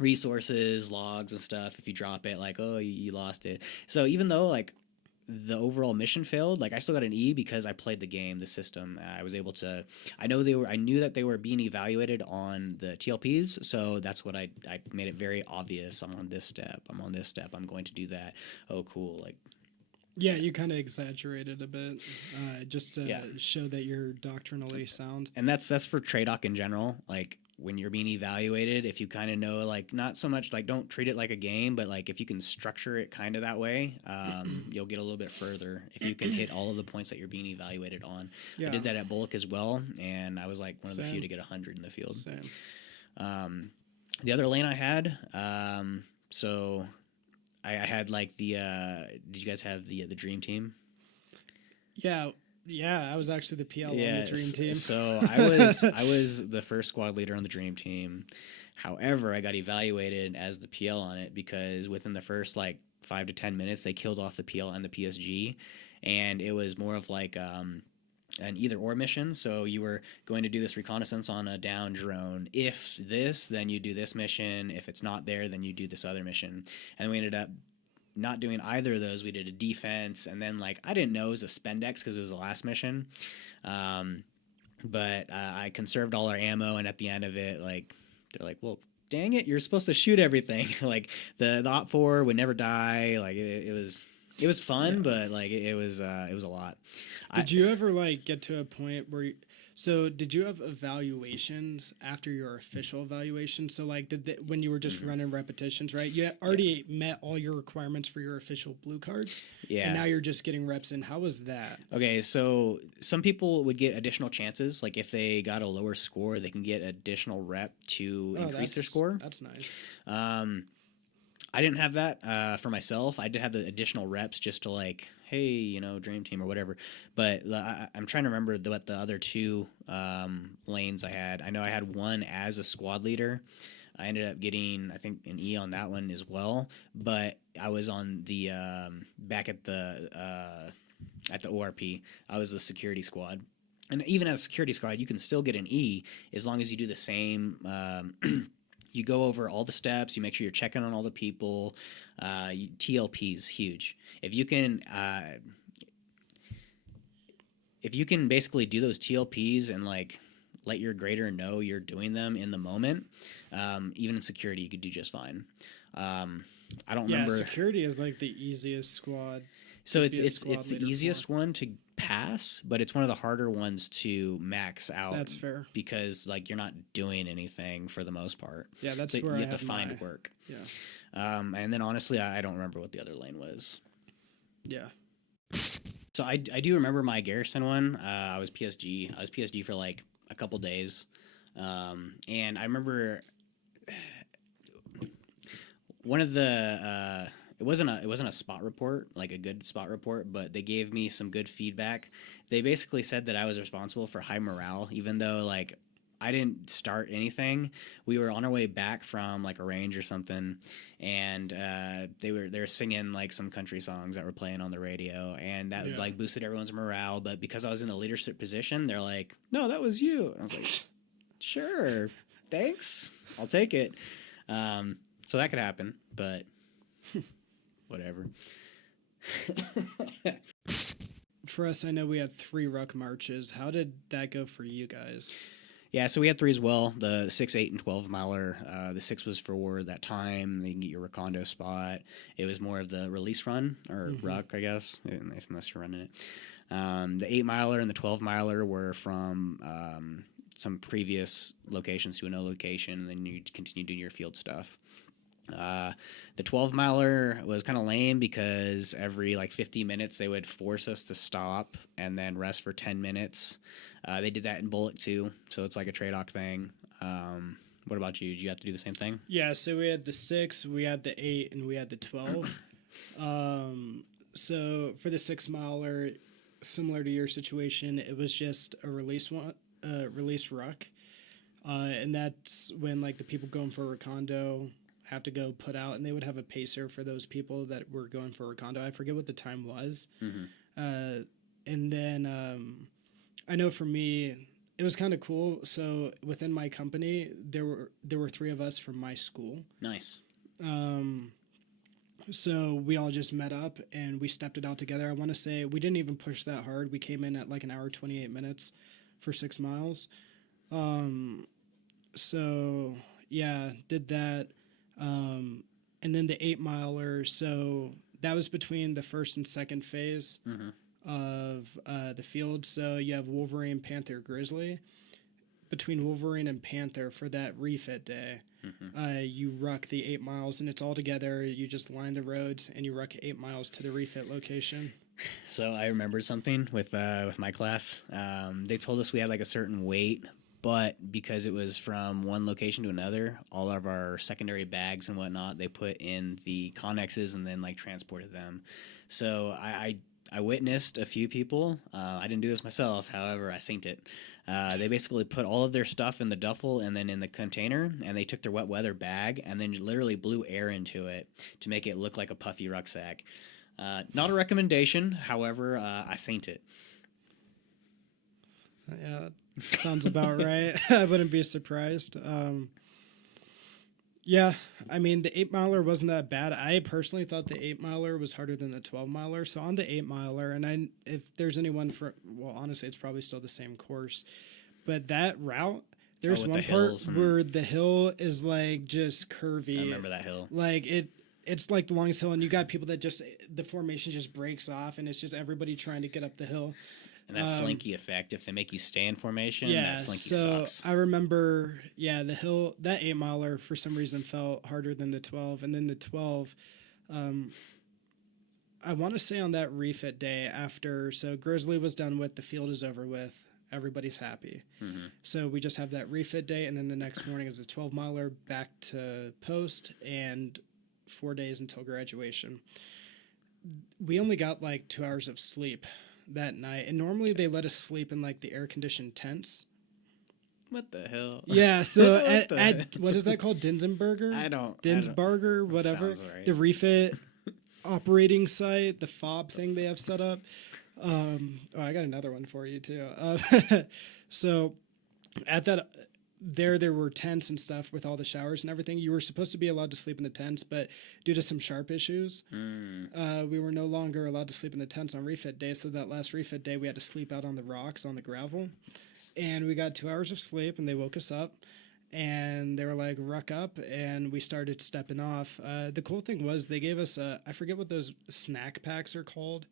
resources, logs, and stuff. If you drop it, like, oh, you lost it. So even though like the overall mission failed, like I still got an E because I played the game, the system. I was able to. I knew that they were being evaluated on the TLPs, so that's what I made it very obvious. I'm on this step. I'm on this step. I'm going to do that. Oh, cool. Like, Yeah, you kind of exaggerated a bit, just to yeah. show that you're doctrinally sound. And that's for TRADOC in general. Like when you're being evaluated, if you kind of know, like not so much like don't treat it like a game, but like if you can structure it kind of that way, you'll get a little bit further if you can hit all of the points that you're being evaluated on. Yeah. I did that at Bullock as well, and I was like one of the few Same. to get 100 in the field. Same. The other lane I had, so I had like the. Did you guys have the dream team? Yeah, I was actually the PL on the dream team. So I was the first squad leader on the dream team. However, I got evaluated as the PL on it because within the first like 5 to 10 minutes, they killed off the PL and the PSG, and it was more of like an either or mission. So you were going to do this reconnaissance on a down drone. If this, then you do this mission. If it's not there, then you do this other mission. And we ended up not doing either of those. We did a defense, and then like I didn't know it was a spendex because it was the last mission, but I conserved all our ammo, and at the end of it, like they're like, well, dang it, you're supposed to shoot everything. Like the OPORD would never die. Like it was fun, but like it was a lot. Did you ever like get to a point where so did you have evaluations after your official evaluation? So like when you were just running repetitions, right? You already met all your requirements for your official blue cards. Yeah. And now you're just getting reps in. How was that? Okay, so some people would get additional chances. Like if they got a lower score, they can get additional rep to increase their score. That's nice. I didn't have that for myself. I did have the additional reps just to like, hey, dream team or whatever. But I'm trying to remember what the other two lanes I had. I know I had one as a squad leader. I ended up getting, I think, an E on that one as well. But I was on the back at the ORP. I was the security squad, and even as a security squad, you can still get an E as long as you do the same. You go over all the steps. You make sure you're checking on all the people. TLP is huge. If you can basically do those TLPs and like let your grader know you're doing them in the moment, even in security, you could do just fine. I don't Yeah, remember. security is like the easiest squad. So to it's be a it's squad it's the leader easiest for. one to pass, but it's one of the harder ones to max out That's fair. because like you're not doing anything for the most part. Yeah, that's So where you I have to have find my. work. Yeah. And then honestly, I don't remember what the other lane was. Yeah. So I do remember my Garrison one. I was PSG. I was PSG for like a couple days, and I remember one of the. It wasn't a spot report, like a good spot report, but they gave me some good feedback. They basically said that I was responsible for high morale, even though like I didn't start anything. We were on our way back from like a range or something, and they were singing like some country songs that were playing on the radio, and that Yeah. like boosted everyone's morale. But because I was in the leadership position, they're like, "No, that was you." And I was like, "Sure, thanks, I'll take it." So that could happen, but whatever. For us, I know we had 3 ruck marches. How did that go for you guys? Yeah, so we had 3 as well. The 6, 8, and 12 miler. The 6 was for that time. You can get your recondo spot. It was more of the release run or ruck, I guess, unless you're running it. The 8 miler and the 12 miler were from some previous locations to another location, and then you continue doing your field stuff. The 12 miler was kind of lame because every like 50 minutes they would force us to stop and then rest for 10 minutes. They did that in Bullock too, so it's like a trade-off thing. What about you? Did you have to do the same thing? Yeah, so we had the 6, we had the 8, and we had the 12. So for the 6 miler, similar to your situation, it was just a release ruck, and that's when like the people going for recondo have to go put out, and they would have a pacer for those people that were going for recondo. I forget what the time was, and then I know for me it was kind of cool. So within my company, there were 3 of us from my school. Nice. So we all just met up and we stepped it out together. I want to say we didn't even push that hard. We came in at like an hour 28 minutes for 6 miles. So yeah, did that. And then the 8 miler. So that was between the first and second phase of the field. So you have Wolverine, Panther, Grizzly. Between Wolverine and Panther for that refit day, you ruck the 8 miles, and it's all together. You just line the roads and you ruck 8 miles to the refit location. So I remember something with my class. They told us we had like a certain weight, but because it was from one location to another, all of our secondary bags and whatnot, they put in the connexes and then like transported them. So I witnessed a few people. I didn't do this myself, however, I synced it. They basically put all of their stuff in the duffel and then in the container, and they took their wet weather bag and then literally blew air into it to make it look like a puffy rucksack. Not a recommendation, however, I synced it. Yeah, that sounds about right. I wouldn't be surprised. Yeah, I mean, the 8 miler wasn't that bad. I personally thought the 8 miler was harder than the 12 miler. So on the 8 miler, and if there's anyone well, honestly, it's probably still the same course, but that route, there's with one the part hills and- where the hill is like just curvy. I remember that hill. Like it's like the longest hill, and you got people that just the formation just breaks off, and it's just everybody trying to get up the hill. And that slinky effect, if they make you stay in formation, Yeah, that slinky so sucks. I remember, the hill, that 8 miler for some reason felt harder than the 12. And then the 12, I want to say on that refit day after, so Grizzly was done with, the field is over with, everybody's happy. So we just have that refit day, and then the next morning is a 12 miler back to post, and 4 days until graduation. We only got like 2 hours of sleep that night, and normally they let us sleep in like the air conditioned tents, What the hell? Yeah, so What the? at what is that called? Dinsenberger? I don't. Dinsbarger, whatever. Sounds right. The refit operating site, the fob thing they have set up. Oh, I got another one for you too. So at that there were tents and stuff with all the showers and everything. You were supposed to be allowed to sleep in the tents, but due to some sharp issues, we were no longer allowed to sleep in the tents on refit day. So that last refit day, we had to sleep out on the rocks on the gravel, and we got 2 hours of sleep. And they woke us up, and they were like, "Ruck up," and we started stepping off. The cool thing was they gave us I forget what those snack packs are called,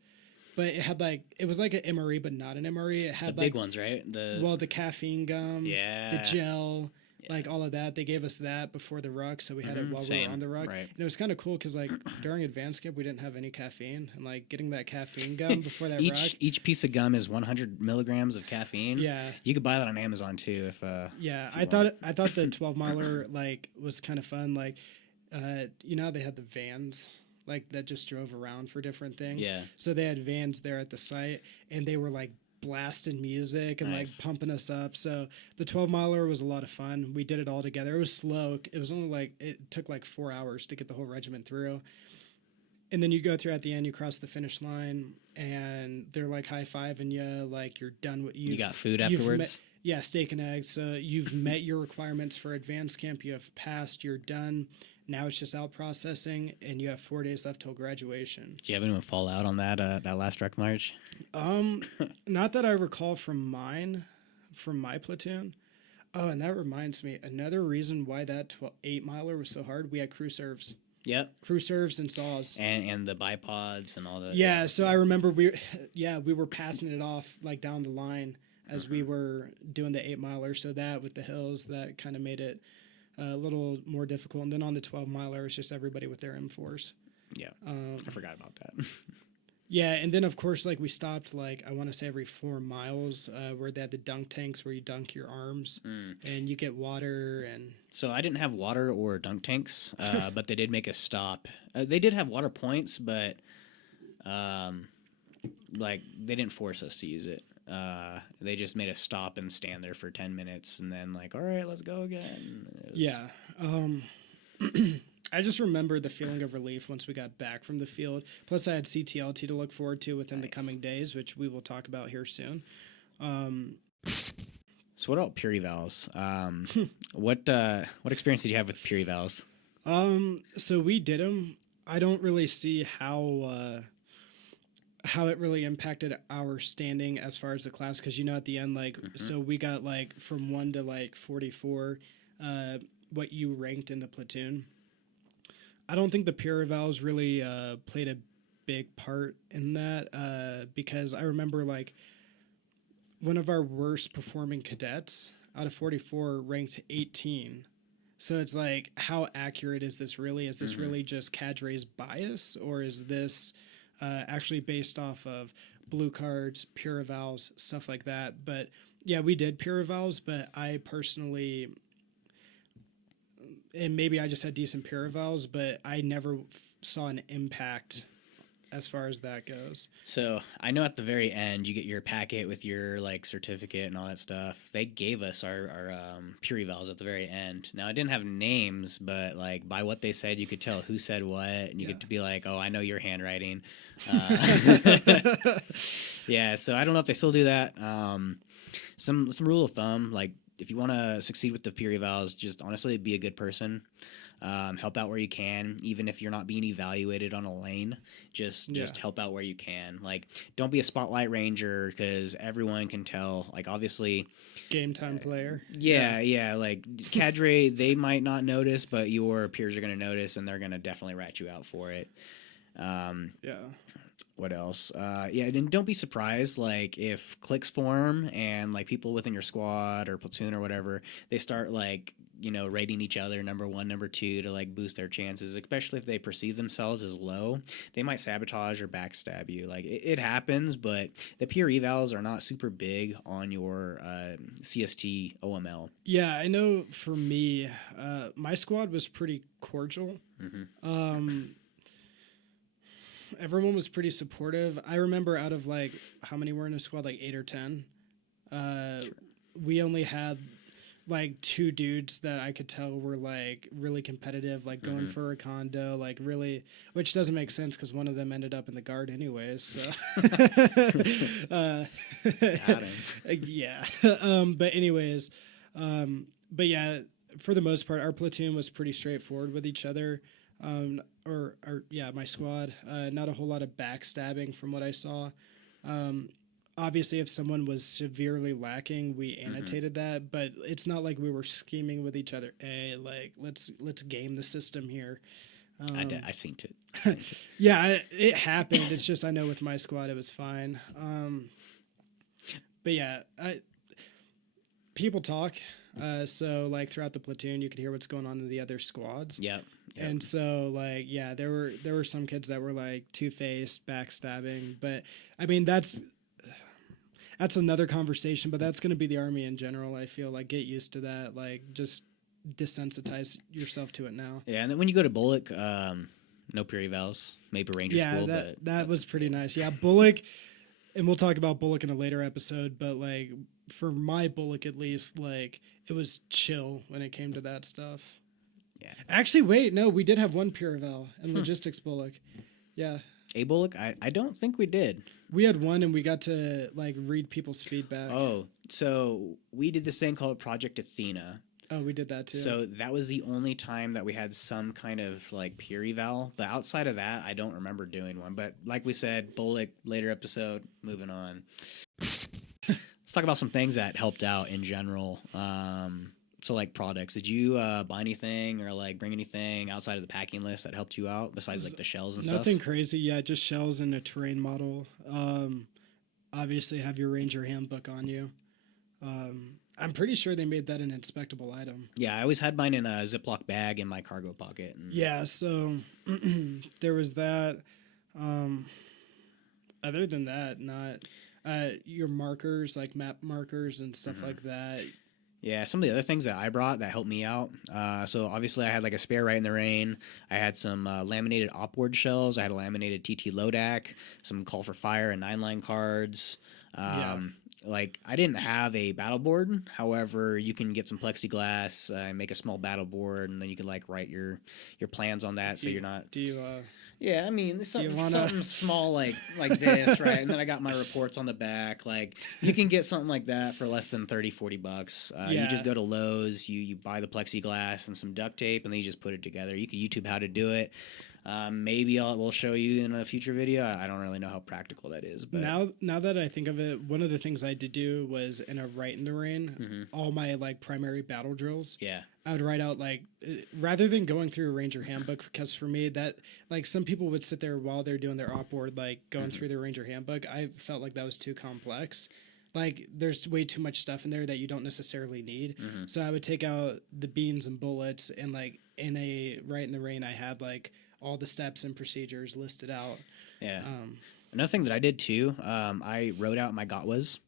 but it was like an MRE, but not an MRE. It had The big ones, right? the caffeine gum, the Yeah. gel, like all of that. They gave us that before the ruck, so we had it while we Same. were on the ruck. Right. And it was kind of cool because like during advanced camp we didn't have any caffeine, and like getting that caffeine gum before that ruck. Each piece of gum is 100 milligrams of caffeine. Yeah. You could buy that on Amazon too if. Yeah, if you want. I thought the 12 miler like was kind of fun. Like, you know, how they had the vans like that just drove around for different things. Yeah. So they had vans there at the site, and they were like blasting music and Nice. like pumping us up. So the 12 miler was a lot of fun. We did it all together. It was slow. It was only like it took like 4 hours to get the whole regiment through. And then you go through at the end, you cross the finish line, and they're like high fiving you, like you're done with You got food you've afterwards. yeah, steak and eggs. So you've met your requirements for advanced camp. You have passed. You're done. Now it's just out processing, and you have 4 days left till graduation. Do you have anyone fall out on that last rec march? Not that I recall from my platoon. Oh, and that reminds me, another reason why that 8 miler was so hard. We had crew serves, Yep. and saws. And the bipods and all that. Yeah, so I remember we were passing it off like down the line as we were doing the 8 miler. So that with the hills, that kind of made it a little more difficult. And then on the 12 miler, it's just everybody with their M4s. Yeah. I forgot about that. Yeah, and then of course, like we stopped, like I want to say every 4 miles, where they had the dunk tanks where you dunk your arms and you get water and. So I didn't have water or dunk tanks, but they did make us stop. They did have water points, but like they didn't force us to use it. They just made us stop and stand there for 10 minutes, and then like, all right, let's go again. Yeah. I just remember the feeling of relief once we got back from the field. Plus, I had CTLT to look forward to within the coming days, which we will talk about here soon. So what about peer evals? What experience did you have with peer evals? So we did them. I don't really see how it really impacted our standing as far as the class, because you know at the end, like so we got like from 1 to like 44, what you ranked in the platoon. I don't think the peer evals really played a big part in that, because I remember like one of our worst performing cadets out of 44 ranked 18. So it's like, how accurate is this really? Is this really just cadre's bias, or is this actually based off of blue cards, peer evals, stuff like that? But yeah, we did peer evals, but I personally, and maybe I just had decent peer evals, but I never saw an impact as far as that goes. So I know at the very end you get your packet with your like certificate and all that stuff. They gave us our peer evals at the very end. Now I didn't have names, but like by what they said, you could tell who said what, and you get to be like, oh, I know your handwriting. Yeah, so I don't know if they still do that. Some rule of thumb, like if you want to succeed with the peer evals, just honestly be a good person. Help out where you can, even if you're not being evaluated on a lane. Just help out where you can. Like, don't be a spotlight ranger, because everyone can tell. Like, obviously, game time player. Yeah. Like cadre, they might not notice, but your peers are gonna notice, and they're gonna definitely rat you out for it. What else? Then don't be surprised, like, if cliques form and, like, people within your squad or platoon or whatever, they start, like, you know, rating each other number 1, number 2 to, like, boost their chances, especially if they perceive themselves as low. They might sabotage or backstab you. Like, it happens, but the peer evals are not super big on your CST OML. Yeah, I know for me, my squad was pretty cordial. Everyone was pretty supportive. I remember out of like how many were in a squad, like 8 or 10. We only had like two dudes that I could tell were like really competitive, like going Mhm. for a condo, like really, which doesn't make sense because one of them ended up in the guard anyways. So, uh, Got him. yeah. But anyways, but yeah, for the most part, our platoon was pretty straightforward with each other. Or yeah, my squad. Not a whole lot of backstabbing from what I saw. Um, Obviously, if someone was severely lacking, we Mhm. annotated that, but it's not like we were scheming with each other. Hey, like let's game the system here. I seen it. I Um, seen it. yeah, it happened. It's just I know with my squad it was fine. But yeah, people talk. So like throughout the platoon, you could hear what's going on in the other squads. Yep. Yep. And so like yeah, there were some kids that were like two-faced, backstabbing, but I mean that's another conversation, but that's going to be the army in general. I feel like get used to that, like just desensitize yourself to it now. Yeah, and then when you go to Bullock, no peer evals, maybe Ranger Yeah, School, that but that was pretty nice. Yeah, Bullock, and we'll talk about Bullock in a later episode, but like for my Bullock at least, like it was chill when it came to that stuff. yeah. Actually, wait, no, we did have one peer eval in Hmm. logistics Bullock. Yeah, A Bullock, I don't think we did. we had one, and we got to like read people's feedback. Oh, so we did this thing called Project Athena. Oh, we did that too. So that was the only time that we had some kind of like peer eval. But outside of that, I don't remember doing one. But like we said, Bullock, later episode, moving on. Let's talk about some things that helped out in general. So like products. Did you buy anything or like bring anything outside of the packing list that helped you out besides like the shells and stuff? Nothing crazy. Yeah, just shells and a terrain model. Obviously, have your ranger handbook on you. I'm pretty sure they made that an inspectable item. Yeah, I always had mine in a Ziploc bag in my cargo pocket. And Yeah, so there was that. Um, Other than that, not your markers like map markers and stuff Mhm. like that. Yeah, some of the other things that I brought that helped me out. So obviously, I had like a spare right in the rain. I had some laminated OPORD shells. I had a laminated TT Lodac, some call for fire and 9-line cards. Yeah. Like I didn't have a battle board. However, you can get some plexiglass and make a small battle board, and then you can like write your plans on that, so you're not. Do you Yeah, I mean, it's do you something wanna? something small like this, right? And then I got my reports on the back. Like you can get something like that for less than 30-40 bucks. You just Yeah. go to Lowe's, you buy the plexiglass and some duct tape, and then you just put it together. You can YouTube how to do it. Maybe we'll show you in a future video. I don't really know how practical that is, but Now that I think of it, one of the things I did do was in a right in the rain, Mhm. all my like primary battle drills. Yeah, I would write out like rather than going through a ranger handbook, because for me that like some people would sit there while they're doing their op board like going Mhm. through the ranger handbook. I felt like that was too complex. Like there's way too much stuff in there that you don't necessarily need. Mhm. So I would take out the beans and bullets and like in a right in the rain I had like all the steps and procedures listed out. yeah. Um, Another thing that I did too, I wrote out my GOTWAs.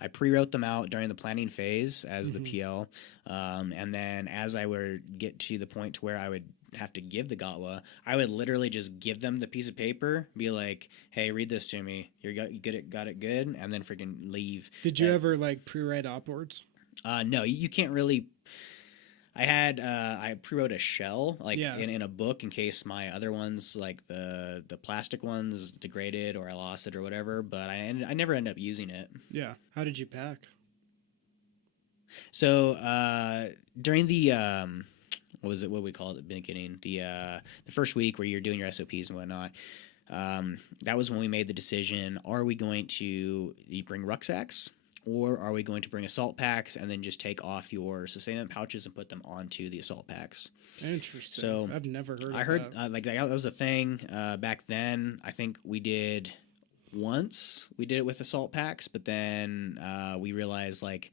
I pre-wrote them out during the planning phase as the Mhm. PL, and then as I would get to the point to where I would have to give the GOTWA, I would literally just give them the piece of paper, be like, "Hey, read this to me. You got it good," and then freaking leave. Did you ever like pre-write op boards? No, you can't really. I pre-wrote a shell like Yeah. in a book in case my other ones like the plastic ones degraded or I lost it or whatever. But I never end up using it. Yeah. How did you pack? So during the what was it? What we call it at the beginning? The first week where you're doing your SOPs and whatnot. That was when we made the decision: are we going to bring rucksacks? Or are we going to bring assault packs and then just take off your sustainment pouches and put them onto the assault packs? Interesting. So I've never heard. I of heard that. like that was a thing back then. I think we did once. We did it with assault packs, but then we realized like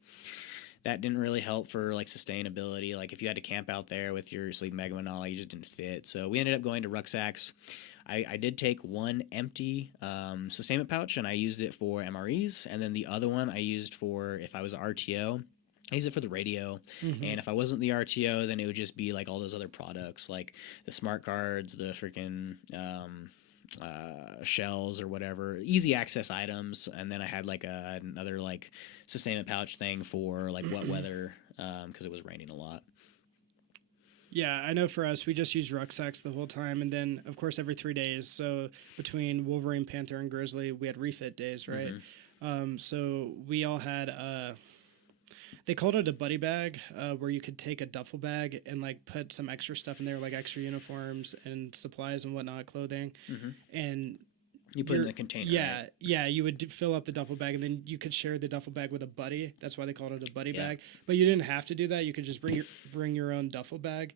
that didn't really help for like sustainability. Like if you had to camp out there with your sleep magma and all, you just didn't fit. So we ended up going to rucksacks. I did take one empty sustainment pouch and I used it for MREs, and then the other one I used for if I was RTO. I use it for the radio, Mhm. and if I wasn't the RTO, then it would just be like all those other products, like the smart cards, the freaking shells or whatever, easy access items. And then I had like another like sustainment pouch thing for like wet weather because it was raining a lot. Yeah, I know for us, we just used rucksacks the whole time. And then, of course, every 3 days. So between Wolverine, Panther, and Grizzly, we had refit days, right? So we all had, they called it a buddy bag, where you could take a duffel bag and like put some extra stuff in there, like extra uniforms and supplies and whatnot, clothing. And You put it in the container, yeah, right? yeah, you would fill up the duffel bag, and then you could share the duffel bag with a buddy. That's why they called it a buddy Yeah. bag. But you didn't have to do that. You could just bring your own duffel bag.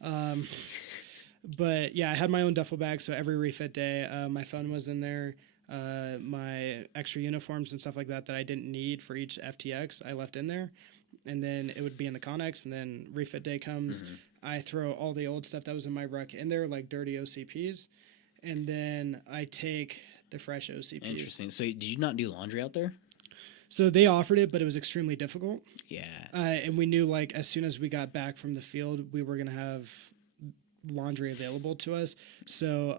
But yeah, I had my own duffel bag, so every refit day, my phone was in there. My extra uniforms and stuff like that I didn't need for each FTX, I left in there, and then it would be in the Connex. And then refit day comes, I throw all the old stuff that was in my ruck in there, like dirty OCPs, and then I take the fresh OCPs. Interesting. So did you not do laundry out there? So they offered it, but it was extremely difficult. Yeah. And we knew like as soon as we got back from the field, we were gonna have laundry available to us. So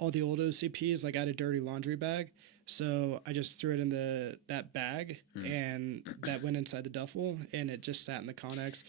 all the old OCPs, like I had a dirty laundry bag. So I just threw it in that bag, and that went inside the duffel, and it just sat in the Connex.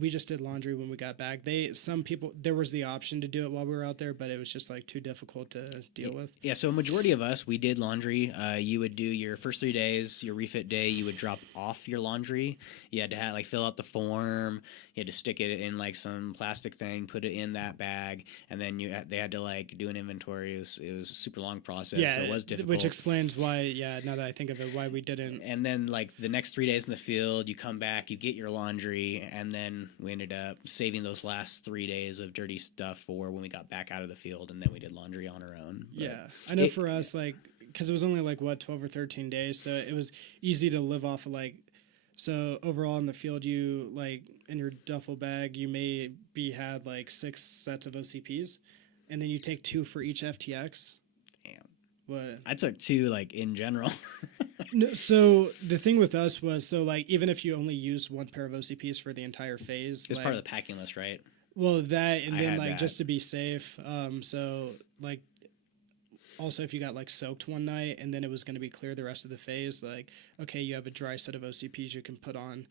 We just did laundry when we got back. Some people, there was the option to do it while we were out there, but it was just like too difficult to deal with. Yeah, so a majority of us, we did laundry. You would do your first 3 days, your refit day, you would drop off your laundry. You had to have, like, fill out the form. You had to stick it in like some plastic thing, put it in that bag, and then they had to like do an inventory. It was a super long process. Yeah, so it was difficult. which explains why. Yeah, now that I think of it, why we didn't. And then like the next 3 days in the field, you come back, you get your laundry, and then we ended up saving those last 3 days of dirty stuff for when we got back out of the field, and then we did laundry on our own. But yeah, I know for us, like, because it was only like 12 or 13 days, so it was easy to live off of like. So overall in the field, you like in your duffel bag, you had like 6 sets of OCPs, and then you take 2 for each FTX. Damn. What? I took 2 like in general. No, so the thing with us was, so like even if you only use 1 pair of OCPs for the entire phase, It was like, part of the packing list, right? well, that, and I then had like that. just to be safe, so like also if you got like soaked one night and then it was going to be clear the rest of the phase, like, okay, you have a dry set of OCPs you can put on.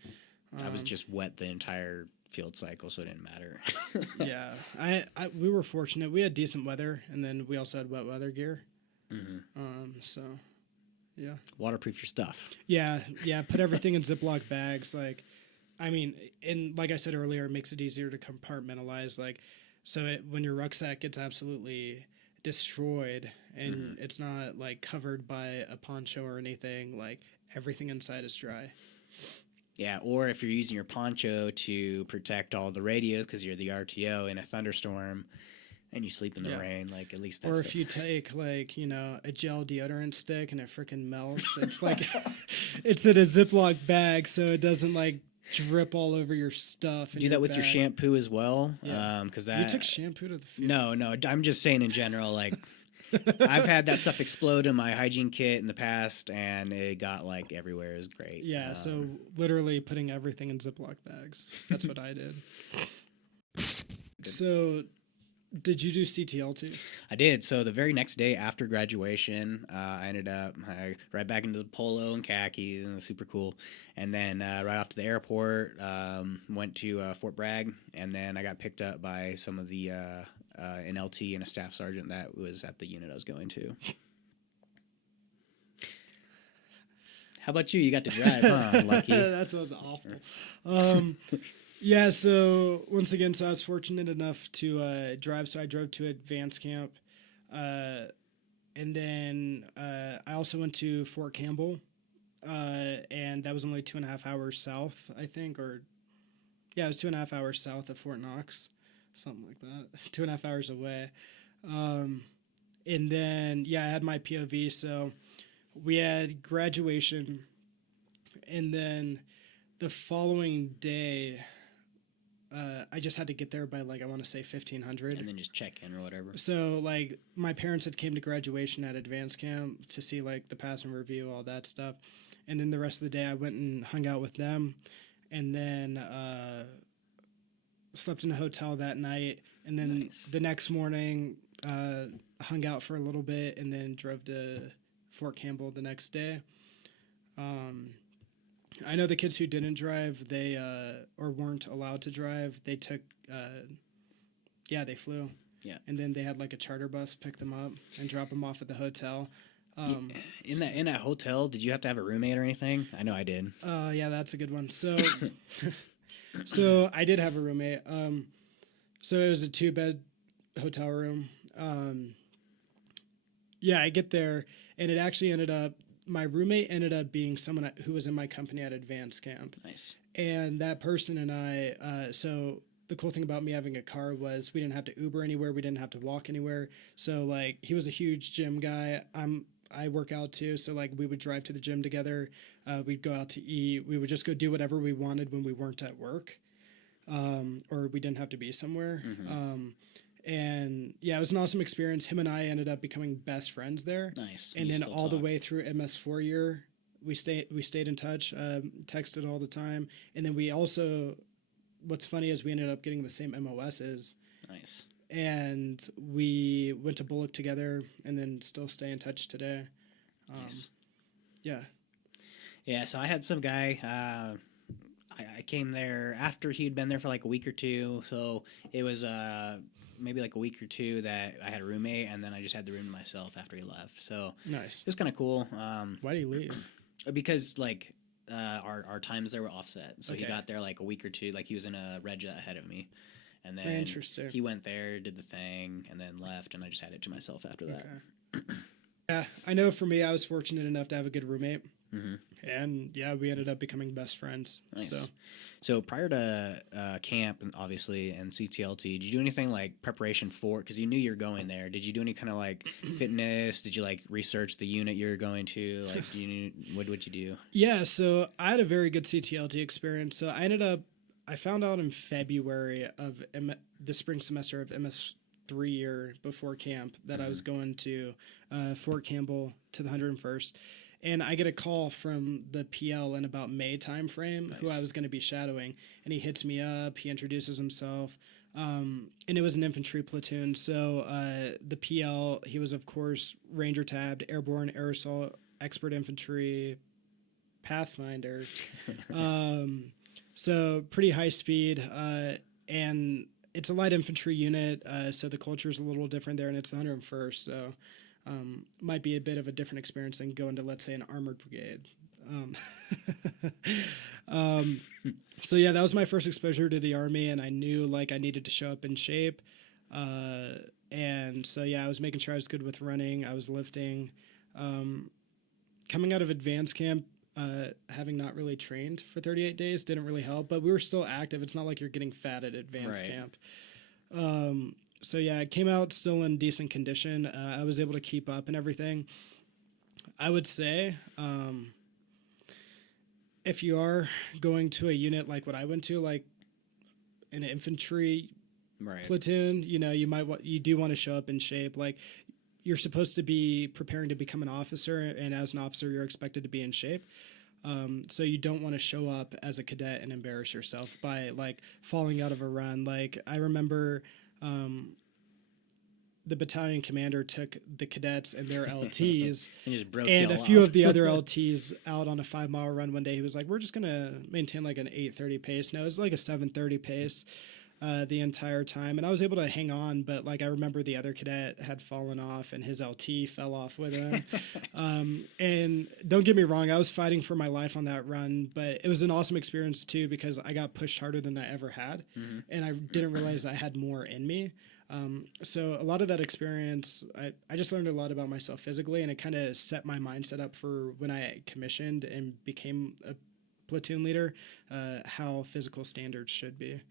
I was just wet the entire field cycle, so it didn't matter. Yeah, we were fortunate. We had decent weather, and then we also had wet weather gear. So yeah, Waterproof your stuff. yeah. Put everything in Ziploc bags. Like, I mean, and like I said earlier, it makes it easier to compartmentalize. Like, so when your rucksack gets absolutely destroyed and it's not like covered by a poncho or anything, like everything inside is dry. Yeah, or if you're using your poncho to protect all the radios because you're the RTO in a thunderstorm and you sleep in the rain, like at least that's... Or if you take like, a gel deodorant stick and it freaking melts, it's like it's in a Ziploc bag so it doesn't like drip all over your stuff. Do that with your shampoo as well? Yeah. Because that... You took shampoo to the field? No, I'm just saying in general, like... I've had that stuff explode in my hygiene kit in the past, and it got like everywhere. It was great. Yeah, so literally putting everything in Ziploc bags. That's what I did. So, did you do CTL too? I did. So the very next day after graduation, I ended up right back into the polo and khakis, and it was super cool. And then right off to the airport, went to Fort Bragg, and then I got picked up by some of the an LT and a staff sergeant that was at the unit I was going to. How about you? You got to drive, huh? Lucky. That sounds awful. Yeah, so once again, so I was fortunate enough to drive. So I drove to advance camp. And then I also went to Fort Campbell. And that was only 2.5 hours south, I think. It was 2.5 hours south of Fort Knox. Something like that. 2.5 hours away. And then, I had my POV. So we had graduation. And then the following day, I just had to get there by, like, I want to say 1500. And then just check in or whatever. So, like, my parents had came to graduation at advance camp to see, like, the passing review, all that stuff. And then the rest of the day, I went and hung out with them. And then slept in a hotel that night, and then the next morning hung out for a little bit, and then drove to Fort Campbell the next day. I know the kids who didn't drive, they or weren't allowed to drive. They took, yeah, they flew, Yeah. and then they had like a charter bus pick them up and drop them off at the hotel. Y- Um, in that hotel, did you have to have a roommate or anything? I know I did. yeah, that's a good one. So I did have a roommate. So it was a 2-bed hotel room. Yeah, I get there, and it actually ended up my roommate ended up being someone who was in my company at advanced camp, Nice. and that person and I. So the cool thing about me having a car was we didn't have to Uber anywhere, we didn't have to walk anywhere. So like he was a huge gym guy. I work out too, so like we would drive to the gym together. We'd go out to eat. We would just go do whatever we wanted when we weren't at work, or we didn't have to be somewhere. And yeah, it was an awesome experience. Him and I ended up becoming best friends there. Nice. And You then still all the talk. way through MS4 year, we stayed in touch, texted all the time. And then we also, what's funny is we ended up getting the same MOSs, Nice. and we went to Bullock together, and then still stay in touch today. Nice. Yeah. Yeah. So I had some guy. I came there after he'd been there for like a week or two. So it was maybe like a week or two that I had a roommate, and then I just had the room to myself after he left. So Nice. it was kind of cool. Why do you leave? Because like our times there were offset. So he Okay. got there like a week or two. Like he was in a Reg ahead of me, and then Interesting. he went there, did the thing, and then left, and I just had it to myself after that. Okay. Yeah, I know for me, I was fortunate enough to have a good roommate. Hmm. And yeah, we ended up becoming best friends. Nice. So So prior to camp, and obviously, and CTLT, did you do anything like preparation for? Because you knew you were going there. Did you do any kind of like fitness? Did you like research the unit you were going to? Like, what would you do? yeah, so I had a very good CTLT experience. So I found out in February of the spring semester of MS3 year before camp that I was going to Fort Campbell to the 101st. And I get a call from the PL in about May timeframe, who Nice. I was going to be shadowing. And he hits me up, he introduces himself. And it was an infantry platoon. So the PL, he was, of course, Ranger tabbed, airborne, aerosol, expert infantry, Pathfinder. So pretty high speed. And it's a light infantry unit. So the culture is a little different there, and it's the 101st. So might be a bit of a different experience than going to, let's say, an armored brigade. So yeah, that was my first exposure to the army, and I knew like I needed to show up in shape. And so yeah, I was making sure I was good with running. I was lifting. Coming out of advanced camp, having not really trained for 38 days didn't really help, but we were still active. It's not like you're getting fat at advanced Right. camp. So yeah, I came out still in decent condition. I was able to keep up and everything. I would say, if you are going to a unit like what I went to, like an infantry Right. platoon, you do want to show up in shape. Like you're supposed to be preparing to become an officer, and as an officer, you're expected to be in shape. So you don't want to show up as a cadet and embarrass yourself by like falling out of a run. Like I remember the battalion commander took the cadets and their LTs And just broke and a y'all few off. of the other LTs out on a 5-mile run one day. He was like, "We're just gonna maintain like an 8:30 pace." No, it was like a 7:30 pace the entire time, and I was able to hang on. But like I remember the other cadet had fallen off, and his LT fell off with him. And don't get me wrong, I was fighting for my life on that run, but it was an awesome experience too because I got pushed harder than I ever had, and I didn't realize I had more in me. So a lot of that experience, I just learned a lot about myself physically, and it kind of set my mindset up for when I commissioned and became a platoon leader, how physical standards should be.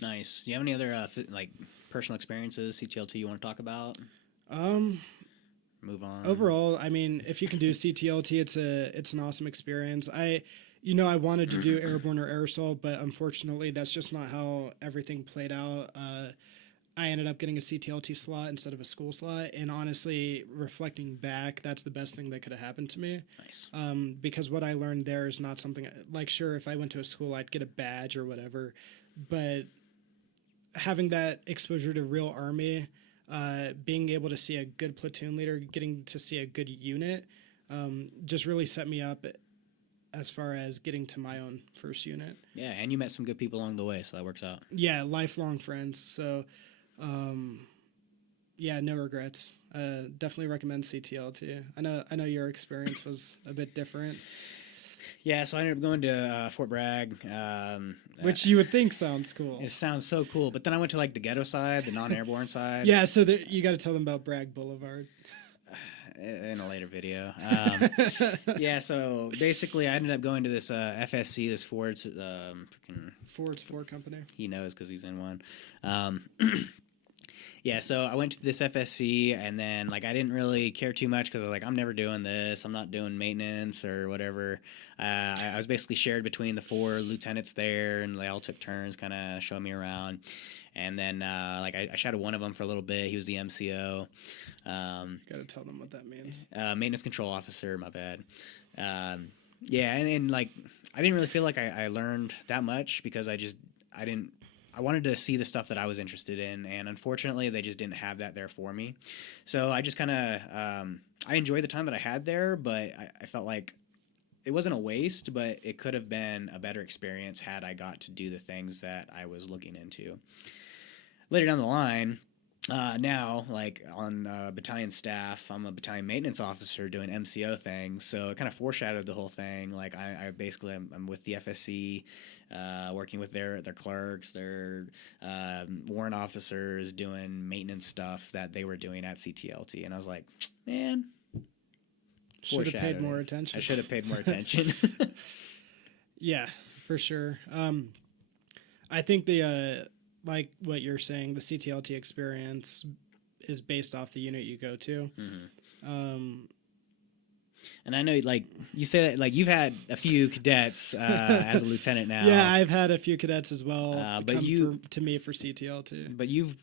Nice. Do you have any other like personal experiences, CTLT, you want to talk about? Um, Move on. Overall, I mean, if you can do CTLT, it's an awesome experience. I wanted to do airborne or aerosol, but unfortunately, that's just not how everything played out. I ended up getting a CTLT slot instead of a school slot, and honestly, reflecting back, that's the best thing that could have happened to me. Nice. Because what I learned there is not something like, sure, if I went to a school, I'd get a badge or whatever, but having that exposure to real army, being able to see a good platoon leader, getting to see a good unit, just really set me up as far as getting to my own first unit. Yeah, and you met some good people along the way, so that works out. Yeah, lifelong friends. So, um, yeah, no regrets. Definitely recommend CTLT. I know your experience was a bit different, Yeah, so I ended up going to Fort Bragg. which you would think sounds cool. It sounds so cool, but then I went to like the ghetto side, the non-airborne side. Yeah, so you got to tell them about Bragg Boulevard. In a later video. Yeah, so basically, I ended up going to this FSC, this Ford's freaking. Ford's Ford Company. He knows because he's in one. Yeah, so I went to this FSC, and then like I didn't really care too much because I was like, I'm never doing this. I'm not doing maintenance or whatever. I was basically shared between the 4 lieutenants there, and they all took turns, kind of showing me around. And then like I shadowed one of them for a little bit. He was the MCO. Got to tell them what that means. Maintenance control officer. My bad. Yeah, and like I didn't really feel like I learned that much because I didn't. I wanted to see the stuff that I was interested in, and unfortunately, they just didn't have that there for me. So I just kind of I enjoyed the time that I had there, but I felt like it wasn't a waste, but it could have been a better experience had I got to do the things that I was looking into. Later down the line, now, like on battalion staff, I'm a battalion maintenance officer doing MCO things, so it kind of foreshadowed the whole thing. Like I basically I'm with the FSC, working with their clerks, their warrant officers, doing maintenance stuff that they were doing at CTLT, and I was like, man, Should have paid more attention. I should have paid more attention. Yeah, for sure. I think the like what you're saying, the CTLT experience is based off the unit you go to. Mm-hmm. And I know, like you say that, like you've had a few cadets as a lieutenant now. Yeah, I've had a few cadets as well. But to me for CTLT. But you've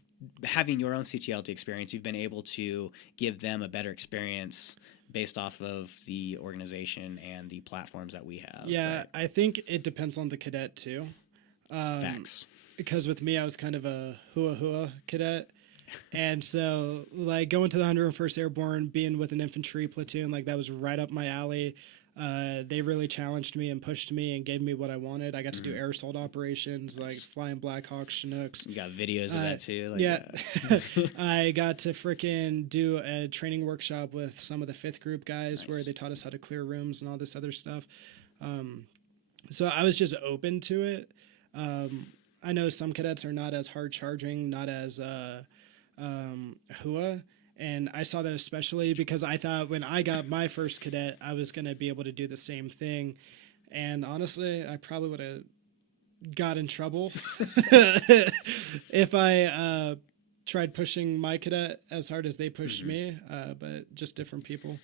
having your own CTLT experience, you've been able to give them a better experience based off of the organization and the platforms that we have. Yeah, right? I think it depends on the cadet too. Facts. Because with me, I was kind of a hua cadet. And so, like, going to the 101st Airborne, being with an infantry platoon, like, that was right up my alley. They really challenged me and pushed me and gave me what I wanted. I got to do air assault operations, like flying Black Hawks, Chinooks. You got videos of that too? Like, yeah. I got to freaking do a training workshop with some of the 5th group guys where they taught us how to clear rooms and all this other stuff. So I was just open to it. I know some cadets are not as hard charging, not as hua, and I saw that especially because I thought when I got my first cadet, I was going to be able to do the same thing. And honestly, I probably would have got in trouble if I tried pushing my cadet as hard as they pushed me, but just different people.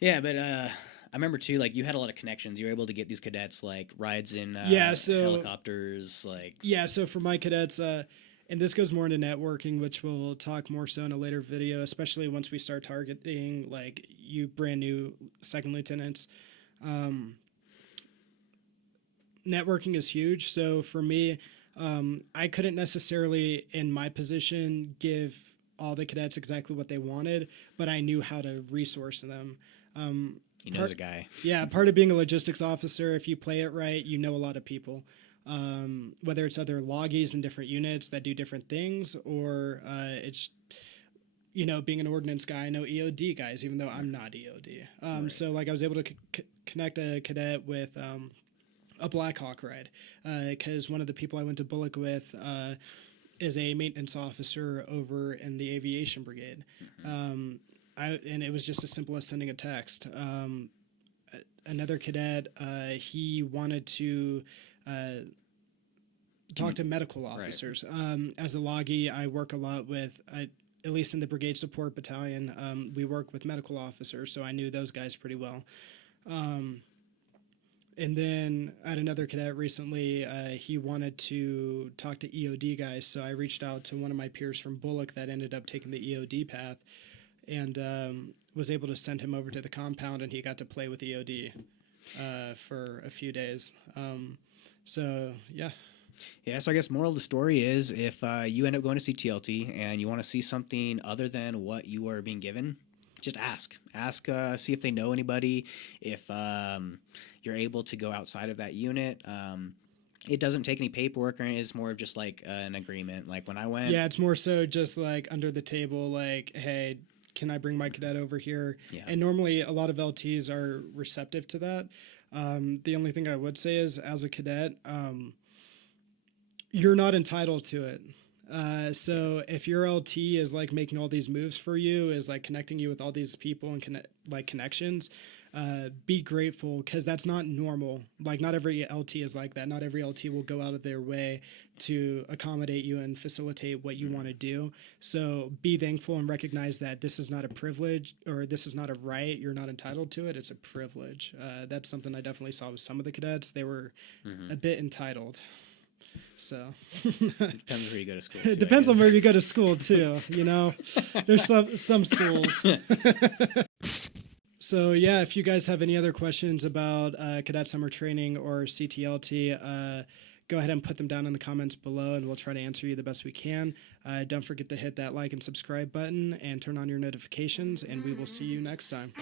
Yeah, but I remember too, like you had a lot of connections. You were able to get these cadets like rides in helicopters, like So for my cadets, and this goes more into networking, which we'll talk more so in a later video, especially once we start targeting like you brand new second lieutenants. Networking is huge. So for me, I couldn't necessarily in my position give all the cadets exactly what they wanted, but I knew how to resource them. He knows a guy. Yeah, part of being a logistics officer, if you play it right, you know a lot of people. Whether it's other loggies in different units that do different things, or it's, being an ordnance guy, I know EOD guys, even though I'm not EOD. So, like, I was able to connect a cadet with a Black Hawk ride, because one of the people I went to Bullock with is a maintenance officer over in the aviation brigade. And it was just as simple as sending a text. Another cadet, he wanted to talk to medical officers. As a loggie, I work a lot with, at least in the brigade support battalion, we work with medical officers, so I knew those guys pretty well. And then I had another cadet recently, he wanted to talk to EOD guys, so I reached out to one of my peers from Bullock that ended up taking the EOD path, and was able to send him over to the compound, and he got to play with EOD for a few days. So, yeah. Yeah, so I guess moral of the story is if you end up going to CTLT and you want to see something other than what you are being given, just ask, see if they know anybody, if you're able to go outside of that unit. It doesn't take any paperwork, or it's more of just like an agreement. Like when I went, Yeah, it's more so just like under the table, like, hey, can I bring my cadet over here? yeah, And normally a lot of LTs are receptive to that. The only thing I would say is, as a cadet, you're not entitled to it. So if your LT is like making all these moves for you, is like connecting you with all these people and like connections, be grateful, because that's not normal. Like, not every LT is like that. Not every LT will go out of their way to accommodate you and facilitate what you want to do. So be thankful and recognize that this is not a privilege, or this is not a right. You're not entitled to it. It's a privilege. That's something I definitely saw with some of the cadets. They were a bit entitled. So depends where you go to school. it depends on where you go to school too. You know, there's some schools. So yeah, if you guys have any other questions about Cadet Summer Training or CTLT, go ahead and put them down in the comments below, and we'll try to answer you the best we can. Don't forget to hit that like and subscribe button and turn on your notifications, and we will see you next time.